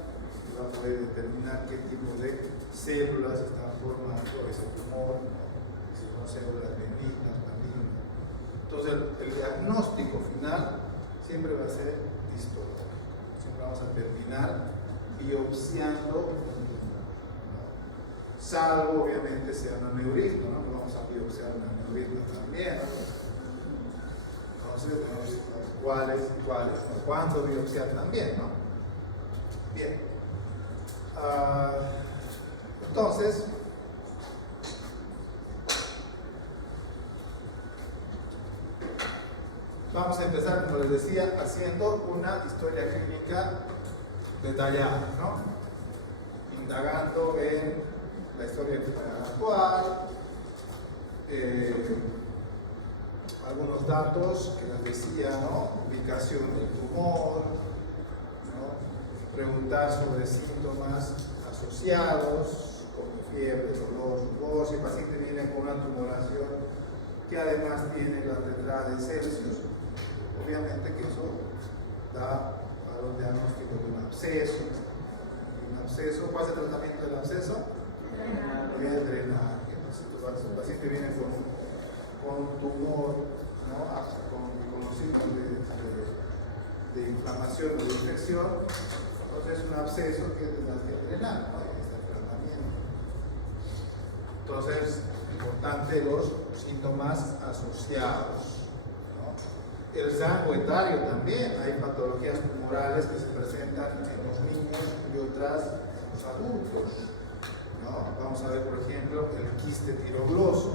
y va a poder determinar qué tipo de células están formando ese tumor, ¿no? Si son células benignas, malignas. Entonces el diagnóstico final siempre va a ser histológico. Siempre vamos a terminar biopsiando, salvo obviamente sea un aneurisma, ¿no? Vamos a biopsiar un aneurisma también, ¿no? Entonces cuáles, cuánto biopsiar también, ¿no? Bien. Entonces, vamos a empezar, como les decía, haciendo una historia clínica detallada, ¿no? Indagando en la historia clínica actual, algunos datos que les decía, ¿no? Ubicación del tumor, ¿no? Preguntar sobre síntomas asociados, como fiebre, dolor, rubor, si el paciente viene con una tumoración que además tiene las letras de Celsius, obviamente que eso da a un diagnóstico de un absceso. Un absceso, ¿cuál es el tratamiento del absceso? Drenaje. Entonces, si el paciente viene con un tumor, ¿no? con los signos de inflamación o de infección, entonces es un absceso que tendrás que drenar, ¿no? Ahí está el tratamiento. Entonces, importante los síntomas asociados. El rango etario también, hay patologías tumorales que se presentan en los niños y otras en los adultos, ¿no? Vamos a ver, por ejemplo, el quiste tirogloso,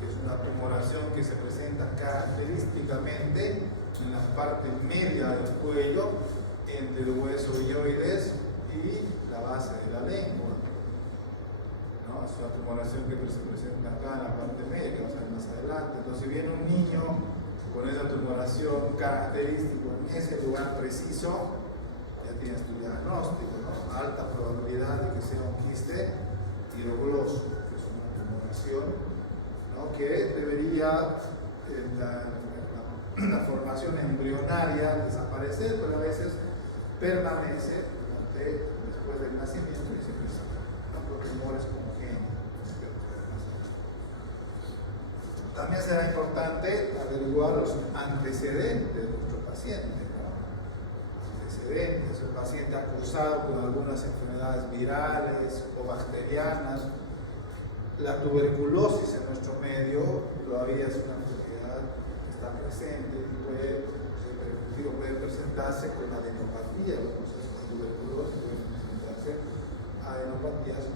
que es una tumoración que se presenta característicamente en la parte media del cuello, entre el hueso hioides y la base de la lengua, ¿no? Es una tumoración que se presenta acá en la parte media, que vamos a ver más adelante. Entonces, si viene un niño con esa tumoración característica en ese lugar preciso, ya tienes tu diagnóstico, ¿no? Alta probabilidad de que sea un quiste tirogloso, que es una tumoración, ¿no? Que debería la formación embrionaria desaparecer, pero a veces permanece después del nacimiento y se presenta, ¿no? Por tumores congénitos. También será importante averiguar los antecedentes de nuestro paciente, ¿no? Antecedentes, el paciente ha cursado con algunas enfermedades virales o bacterianas. La tuberculosis en nuestro medio todavía es una enfermedad que está presente y puede presentarse con adenopatía, como se llama tuberculosis, puede presentarse adenopatías,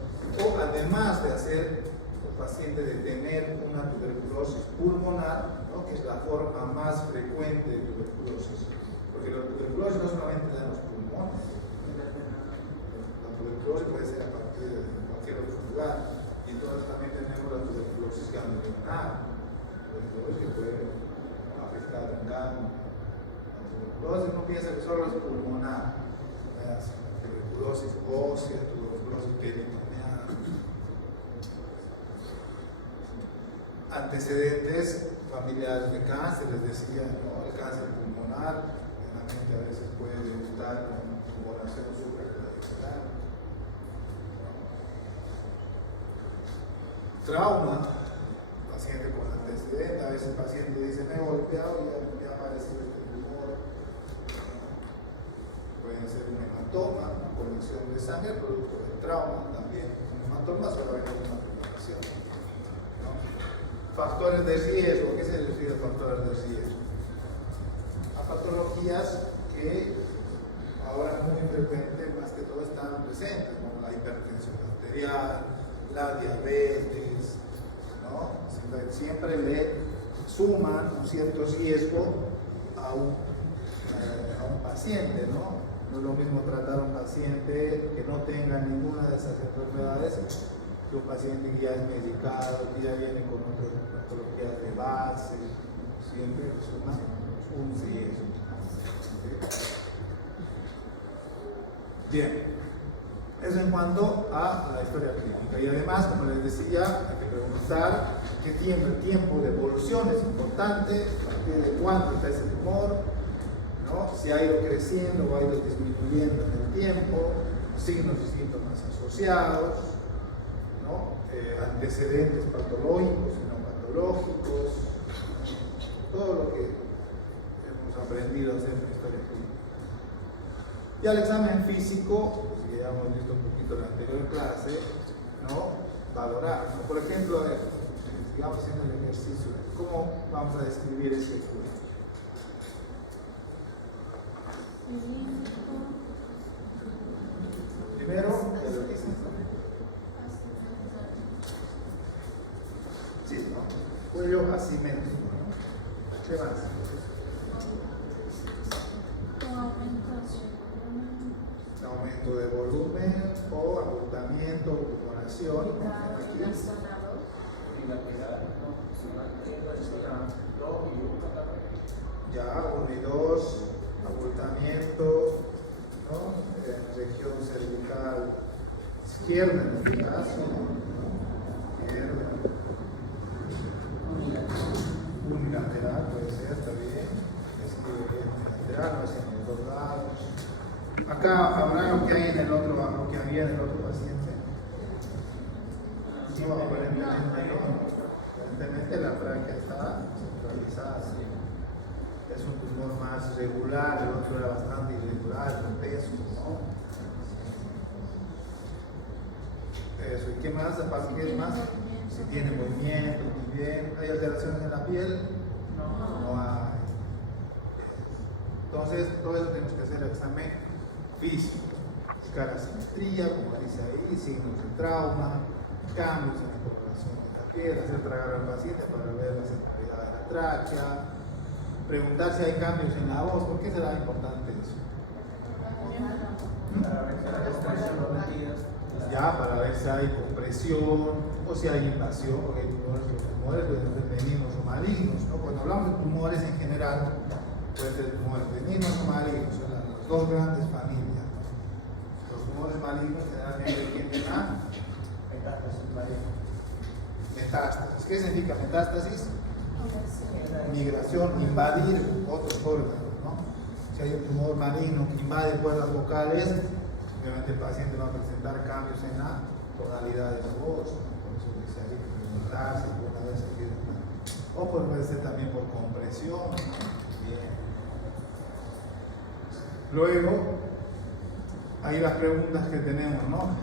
o además de hacer paciente de tener una tuberculosis pulmonar, ¿no? Que es la forma más frecuente de tuberculosis, porque la tuberculosis no solamente da en los pulmones, la tuberculosis puede ser a partir de cualquier otro lugar, y entonces también tenemos la tuberculosis ganglionar, tuberculosis que puede afectar un ganglio. La tuberculosis no piensa que solo es pulmonar, tuberculosis ósea, tuberculosis peritoneal. Antecedentes familiares de cáncer, les decía, ¿no? El cáncer pulmonar, realmente a veces puede debutar con tumoración supraradicular. trauma, paciente con antecedente, a veces el paciente dice me he golpeado y ya apareció este tumor. Puede ser un hematoma, una colección de sangre producto del trauma, también un hematoma solamente una preparación. ¿No? Factores de riesgo, ¿qué se refiere a factores de riesgo? A patologías que ahora muy frecuente, más que todo están presentes, como la hipertensión arterial, la diabetes, ¿no? Siempre le suman un cierto riesgo a un paciente, ¿no? No es lo mismo tratar a un paciente que no tenga ninguna de esas enfermedades que un paciente que ya es medicado, que ya viene con otras patologías de base, siempre suma un riesgo. ¿Sí? Bien, eso en cuanto a la historia clínica. Y además, como les decía, hay que preguntar qué tiempo, el tiempo de evolución es importante, a partir de cuándo está ese tumor, ¿no? Si ha ido creciendo o ha ido disminuyendo en el tiempo, signos y síntomas asociados, ¿no? Antecedentes patológicos y no patológicos, todo lo que hemos aprendido a hacer en la historia clínica. Y al examen físico, pues ya hemos visto un poquito en la anterior clase, ¿no? Valorar, ¿no? Por ejemplo, a ver, sigamos haciendo el ejercicio, ¿cómo vamos a describir ese estudio? Primero, el índice. Sí, ¿no? Cuello asimétrico, ¿no? ¿Qué más? Aumento de volumen o abultamiento o tumoración. Ya, 1 y 2, abultamiento, ¿no? En región cervical izquierda en este caso, izquierda, unilateral puede ser, está bien, unilateral, no es en los dos lados. Acá habrá lo que hay en el otro, lo que había en el otro paciente. No, aparentemente no. Aparentemente la tráquea está centralizada, sí. Es un tumor más regular, el otro era bastante irregular, con peso, ¿no? Eso, ¿y qué más? Aparte, ¿qué más? Si tiene movimiento, muy bien. ¿Hay alteraciones en la piel? No hay. Entonces, todo eso tenemos que hacer el examen físico. Buscar asimetría, como dice ahí, signos de trauma, cambios en la coloración de la piel, hacer tragar al paciente para ver la centralidad de la tráquea, preguntar si hay cambios en la voz. ¿Por qué será importante eso? Ya, para ver si hay compresión o si hay invasión, porque hay tumores, los tumores pueden ser benignos o malignos, ¿no? Cuando hablamos de tumores en general, pueden ser tumores benignos o malignos, son las dos grandes familias. Los tumores malignos generalmente tienden a metástasis. ¿Qué significa metástasis? Migración, invadir otros órganos, ¿no? Si hay un tumor maligno que invade cuerdas vocales, obviamente el paciente va a presentar cambios en la tonalidad de su voz, por eso dice ahí preguntarse alguna vez aquí, o puede ser también por compresión. Bien. Luego, ahí las preguntas que tenemos, ¿no?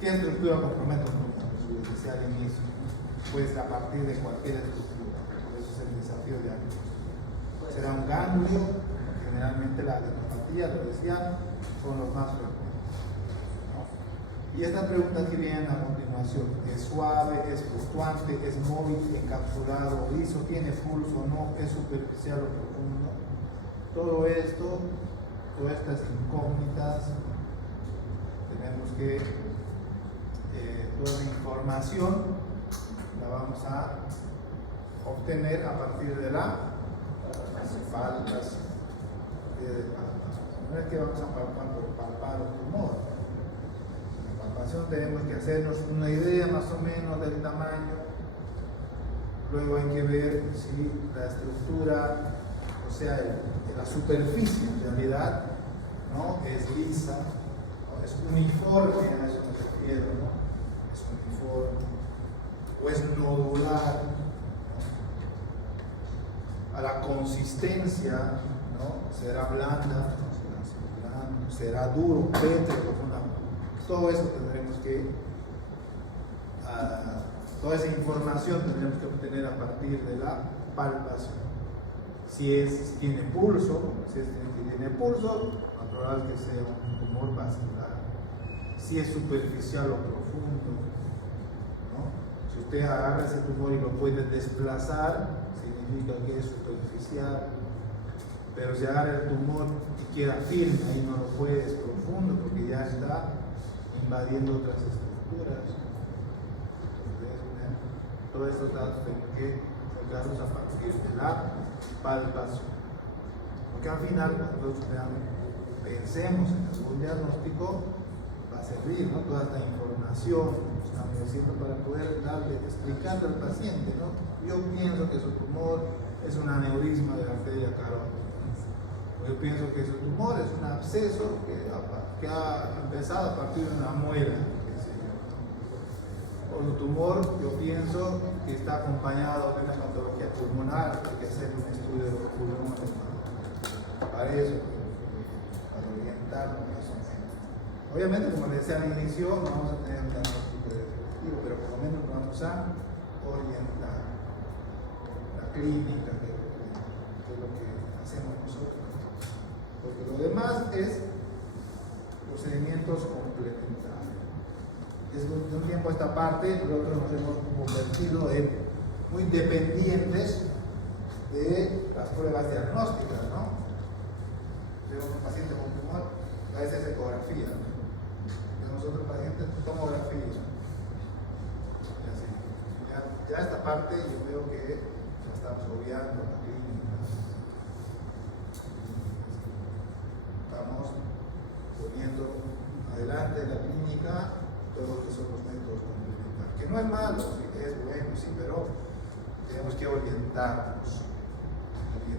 ¿Qué estructura compromete un tumor? Como decía al inicio, puede ser a partir de cualquier estructura, por eso es el desafío de aquí. Será un ganglio, generalmente la adenopatía, lo decía, son los más frecuentes, ¿no? Y estas preguntas que vienen a continuación: ¿es suave, es fluctuante, es móvil, encapsulado, liso, tiene pulso o no, es superficial o profundo? Todo esto, todas estas incógnitas, tenemos que, toda la información la vamos a obtener a partir de la palpación. No es que vamos a palpar por palpar un tumor. En la palpación tenemos que hacernos una idea más o menos del tamaño. Luego hay que ver si la estructura, o sea, la superficie en realidad, ¿no? Es lisa, ¿no? Es uniforme, a eso me refiero, ¿no? Es uniforme. o es nodular, a la consistencia, ¿no? Será blanda, será duro, pétreo, todo eso tendremos que, toda esa información tendremos que obtener a partir de la palpación. Si tiene pulso, natural que sea un tumor vascular. Si es superficial o profundo, ¿no? Si usted agarra ese tumor y lo puede desplazar, significa que es superficial. Pero si agarra el tumor y queda firme, ahí no lo puede, es profundo porque ya está invadiendo otras estructuras. Entonces, todos estos datos tenemos que sacarlos a partir de la palpación. Porque al final, cuando nosotros pensemos en algún diagnóstico, va a servir, ¿no? Toda esta información estamos haciendo para poder explicarle al paciente, ¿no? Yo pienso que su tumor es un aneurisma de la arteria carótida. Yo pienso que su tumor es un absceso que ha empezado a partir de una muela. O su tumor, yo pienso que está acompañado de una patología pulmonar, hay que hacer un estudio de los pulmones para eso, para orientarnos más o menos. Obviamente, como les decía al inicio, no vamos a tener un diagnóstico definitivo, pero por lo menos vamos a orientar la clínica, que es lo que hacemos nosotros. Porque lo demás es procedimientos complementarios. Desde un tiempo a esta parte, nosotros nos hemos convertido en muy dependientes de las pruebas diagnósticas, ¿no? Tenemos un paciente con tumor, a veces es ecografía, ¿no? Tenemos otro paciente, tomografía. Y así. Ya esta parte yo veo que ya estamos obviando la clínica. Estamos poniendo adelante la clínica todo lo que son los métodos complementarios. Que no es malo, sí, es bueno, sí, pero tenemos que orientarnos. Porque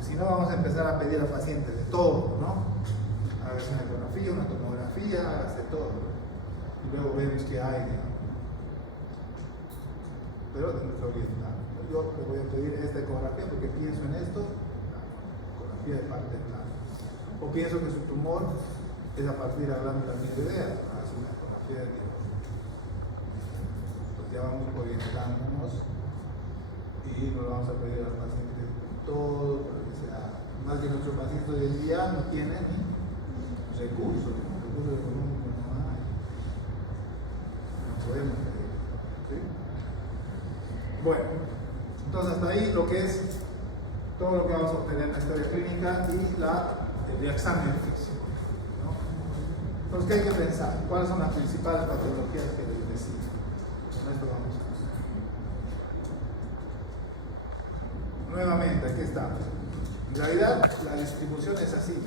si no vamos a empezar a pedir al paciente de todo, ¿no? A veces una ecografía, una tomografía, hace todo. Y luego vemos que hay, ¿no? Pero tenemos que orientar. Yo le voy a pedir esta ecografía porque pienso en esto, ecografía de parte plana. O pienso que su tumor es a partir de la glándula tiroidea, hace una ecografía de tiroides. Pues ya vamos orientándonos y nos vamos a pedir al paciente todo, para que sea, más que nuestros pacientes hoy en día no tienen ni recursos económicos, no hay. No podemos pedir, ¿sí? Bueno, entonces hasta ahí lo que es todo lo que vamos a obtener en la historia clínica y el examen físico, ¿no? Entonces, ¿qué hay que pensar? ¿Cuáles son las principales patologías que les decía? Con esto vamos a hacer. Nuevamente, aquí estamos. En realidad, la distribución es así.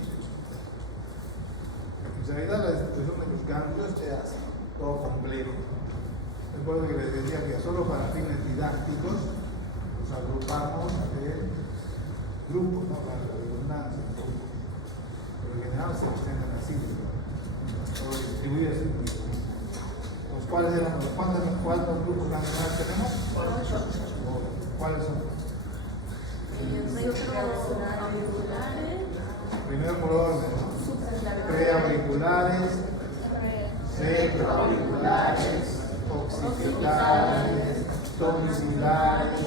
En realidad, la distribución de los ganglios es así, todo complejo. Recuerdo que les decía que solo para fines didácticos los agrupamos en grupos, ¿no? Para la redundancia, pero en general se extienden así, todo distribuido así. ¿Cuáles eran los cuántos grupos ganglionares tenemos? ¿Cuáles son? Retroauriculares. Primero por orden, ¿no? Preauriculares, retroauriculares, occipitales, tonsiliares,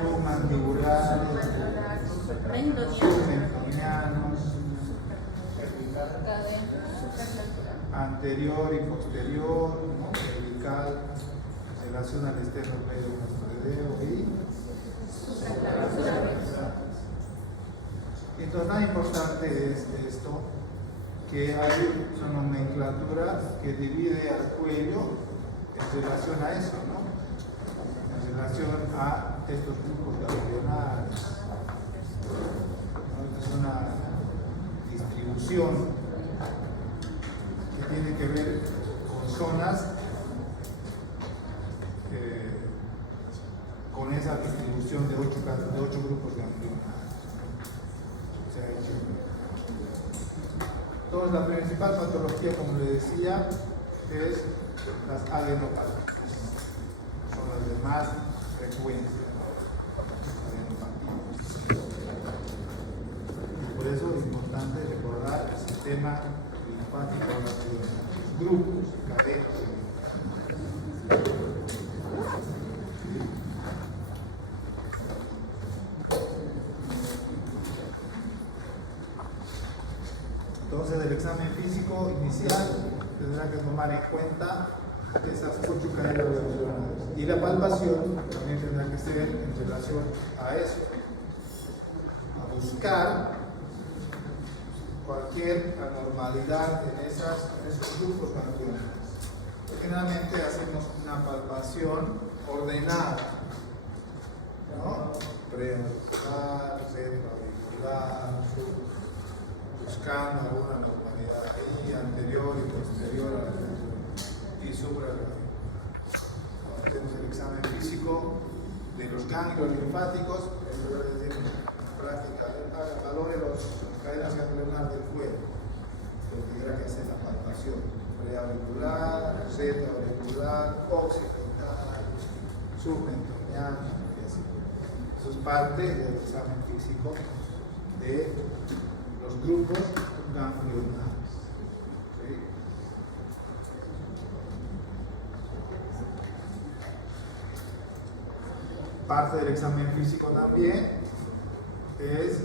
submandibulares, submentonianos, anterior y posterior, ¿no? Cervical, en relación al externo medio mastroideo y entonces, tan importante es esto que hay una nomenclatura que divide al cuello en relación a eso, ¿no? En relación a estos grupos ganglionares. Esta es una distribución que tiene que ver con zonas con esa distribución de 8 grupos ganglionares. Se ha hecho. Entonces, la principal patología, como le decía, es las adenopatías. Son más frecuencia, ¿no? Y por eso es importante recordar el sistema linfático de los grupos, cadenas. Entonces, el examen físico inicial tendrá que tomar en cuenta esas 8 cadenas relacionadas. Y la palpación también tendrá que ser en relación a eso, a buscar cualquier anormalidad en esos grupos ganglionares. Generalmente hacemos una palpación ordenada, ¿no? Preauricular, retroauricular, buscando alguna normalidad ahí, anterior y posterior a la y suprarrenal. Hacemos el examen físico de los ganglios linfáticos, en lugar de decir en práctica, valore las cadenas ganglionares del cuello, pero tendrá que hacer la palpación preauricular, retroauricular, occipital, submentoniana, y así. Eso es parte del examen físico de los grupos ganglionares. ¿Sí? Parte del examen físico también es,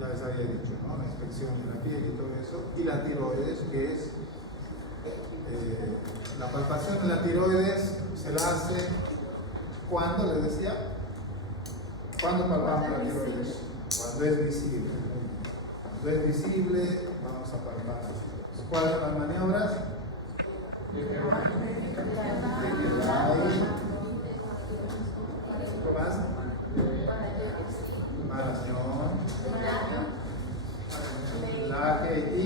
ya les había dicho, ¿no? La inspección de la piel y todo eso, y la tiroides, que es la palpación de la tiroides se la hace cuando, les decía, ¿cuándo palpamos la tiroides? Cuando es visible. Cuando es visible, vamos a palpar. ¿Cuáles son las maniobras? ¿Qué más? Maración, laje y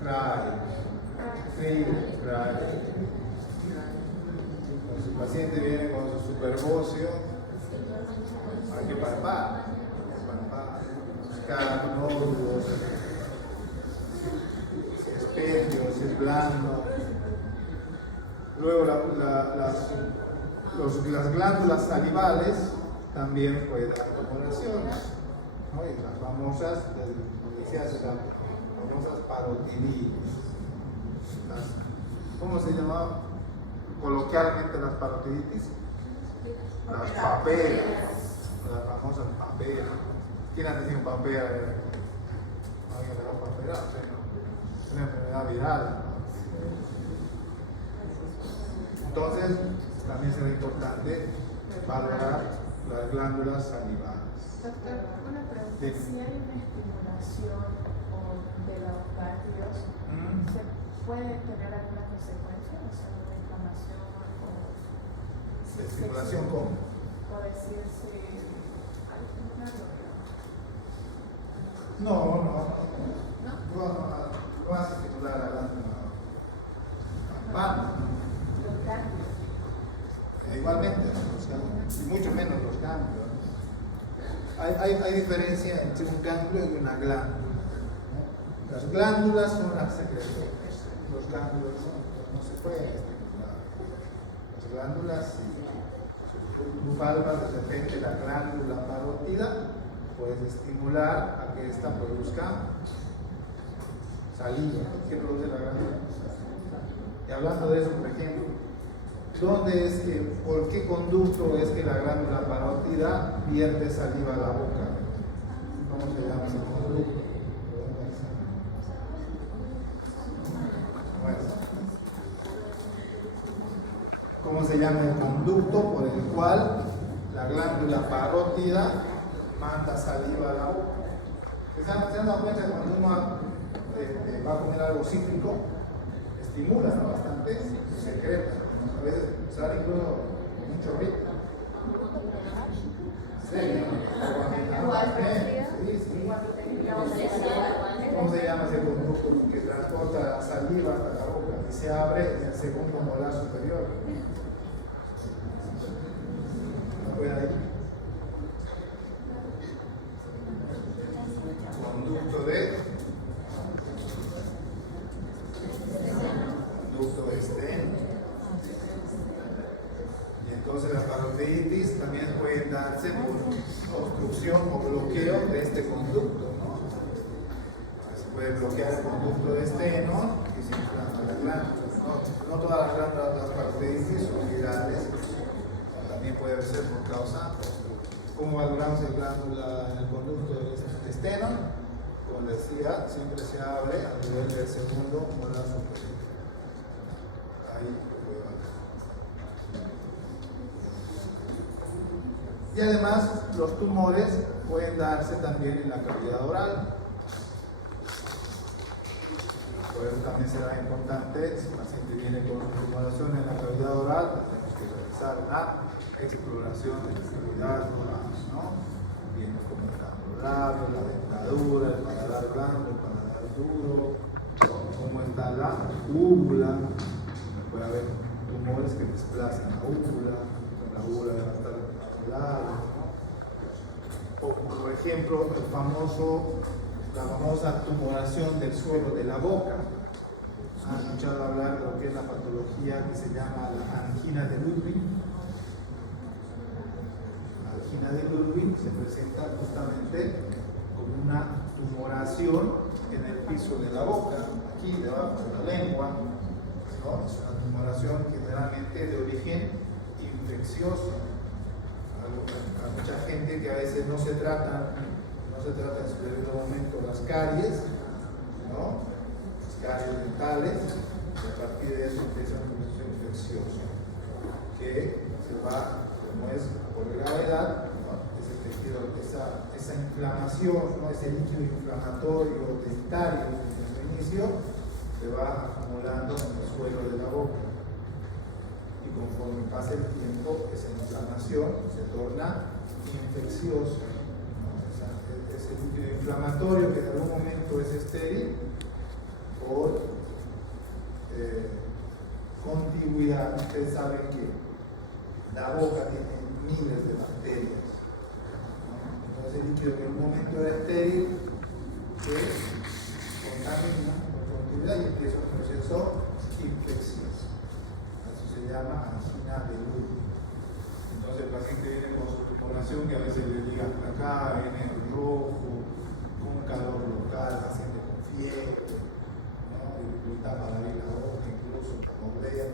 cry. Cuando su paciente viene con su superbocio, hay que palpar, buscar nódulos, si es pétreo, si es blando. Luego las glándulas salivales también pueden dar tumoraciones, ¿no? Y las famosas, donde se hace las famosas parotiditis. ¿Cómo se llama coloquialmente las parotiditis? Las paperas, las famosas paperas. ¿Quién ha tenido papera? ¿Alguien de la papera? Es una enfermedad viral. Entonces, también será importante valorar las glándulas salivales. Doctor, una pregunta. Si hay una estimulación de los ganglios, ¿se puede tener alguna consecuencia? O sea, una inflamación o... ¿Estimulación cómo? O decirse alguna No vas a estimular a la glándula. los ganglios. Igualmente, los ganglios, y mucho menos los ganglios. Hay diferencia entre un ganglio y una glándula, ¿no? Las glándulas son las secreciones, los ganglios no se pueden estimular. Las glándulas, si tú palpas de repente la glándula parótida, puedes estimular a que ésta produzca saliva. ¿Qué produce la glándula? Y hablando de eso, por ejemplo, ¿por qué conducto es que la glándula parótida vierte saliva a la boca? ¿Cómo se llama ese conducto? ¿Cómo se llama el conducto por el cual la glándula parótida manda saliva a la boca? ¿Se han dado cuenta que cuando uno va a comer algo cítrico, estimula, ¿no? Bastante, secreta? A veces sale incluso un chorrito. Sí, ¿Cómo se llama ese conducto que transporta la saliva hasta la boca y se abre en el segundo molar superior? ¿No puede ahí? Conducto de Sten. Entonces la parotiditis también puede darse por obstrucción o bloqueo de este conducto, ¿no? Se puede bloquear el conducto de esteno y se inflama la glándula. No todas las glándulas de las parotiditis son virales, también puede ser por causa. ¿Cómo valoramos el glándula en el conducto del esteno? Como decía, siempre se abre a nivel del segundo molar superior. Ahí lo puede valorar. Y además, los tumores pueden darse también en la cavidad oral. Por eso también será importante, si el paciente viene con tumoración en la cavidad oral, tenemos que realizar una exploración de la cavidad oral, ¿no? Viendo cómo están los labios, la dentadura, el paladar blando, el paladar duro, cómo está la úvula. Puede haber tumores que desplacen la úvula debe estar arreglada, ¿no? O por ejemplo, la famosa tumoración del suelo de la boca. ¿Han escuchado hablar de lo que es la patología que se llama la angina de Ludwig? La angina de Ludwig se presenta justamente como una tumoración en el piso de la boca, aquí debajo de la lengua, ¿no? Es una tumoración generalmente de origen infeccioso. Hay mucha gente que a veces no se trata en su debido momento las caries, ¿no? Las caries dentales, y a partir de eso empieza un proceso infeccioso que se va, como es por gravedad, ¿no? Ese tejido, esa inflamación, ¿no? Ese líquido inflamatorio dentario desde su inicio se va acumulando en el suelo de la boca. Y conforme pasa el tiempo, esa inflamación se torna infecciosa. Ese líquido inflamatorio que en algún momento es estéril por contigüidad. Ustedes saben que la boca tiene miles de bacterias, ¿no? Entonces el líquido que en un momento era estéril se contamina por contigüidad y empieza un proceso infeccioso. Eso se llama angina de Ludwig. Entonces el paciente viene con su tumoración que a veces le llega hasta acá, viene rojo, con calor local, paciente con fiebre, ¿no? Dificultad para abrir la boca, incluso con oblea.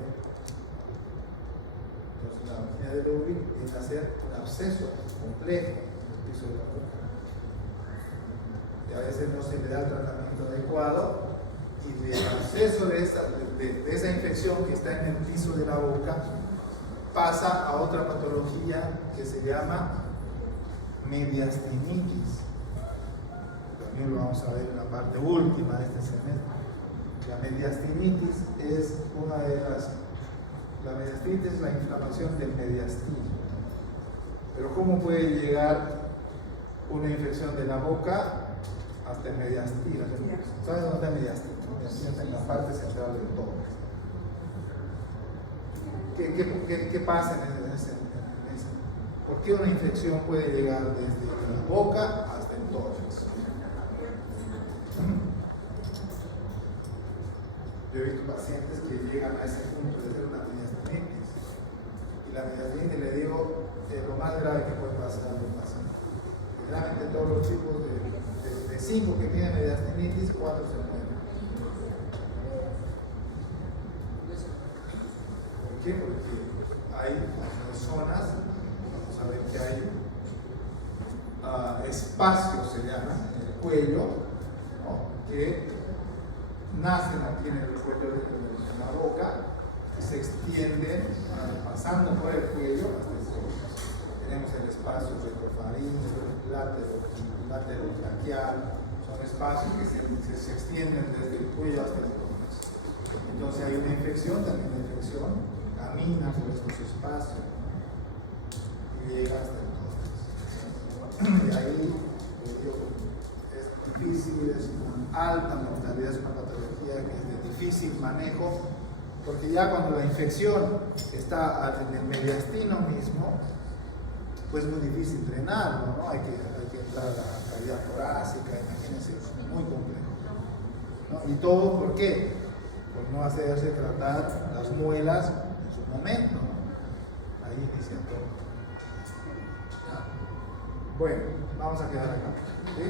Entonces la angina de Ludwig viene a ser un absceso complejo en el piso de la boca. Y a veces no se le da el tratamiento adecuado y del absceso de esa infección que está en el piso de la boca pasa a otra patología que se llama mediastinitis. También lo vamos a ver en la parte última de este semestre. La mediastinitis es una de las... La mediastinitis es la inflamación del mediastino. Pero ¿cómo puede llegar una infección de la boca hasta el mediastino? ¿Sabes dónde está el mediastino? El mediastino está en la parte central del tórax. ¿Qué pasa en ese? ¿Por qué una infección puede llegar desde la boca hasta el tórax? Yo he visto pacientes que llegan a ese punto de tener una mediastinitis. Y la mediastinitis, le digo, es lo más grave que puede pasar a un paciente. Generalmente todos los tipos de 5 que tienen mediastinitis, 4 se mueren. ¿Por qué? Porque hay personas, vamos a ver que hay espacios, se llaman, en el cuello, ¿no? Que nacen aquí en el cuello, en la boca, y se extienden pasando por el cuello hasta el tórax. Tenemos el espacio retrofaríngeo, laterotraqueal, son espacios que se extienden desde el cuello hasta el tórax. Entonces hay una infección, también la infección camina por estos espacios y llega hasta el tórax. Y ahí es difícil, es una alta mortalidad, es una patología que es de difícil manejo, porque ya cuando la infección está en el mediastino mismo, pues es muy difícil drenarlo, ¿no? Hay que entrar a la cavidad torácica, imagínense, es muy complejo, ¿no? ¿Y todo por qué? Por no hacerse tratar las muelas en su momento, ¿no? Ahí anestesia todo. ¿Ya? Bueno, vamos a quedar acá. ¿Sí?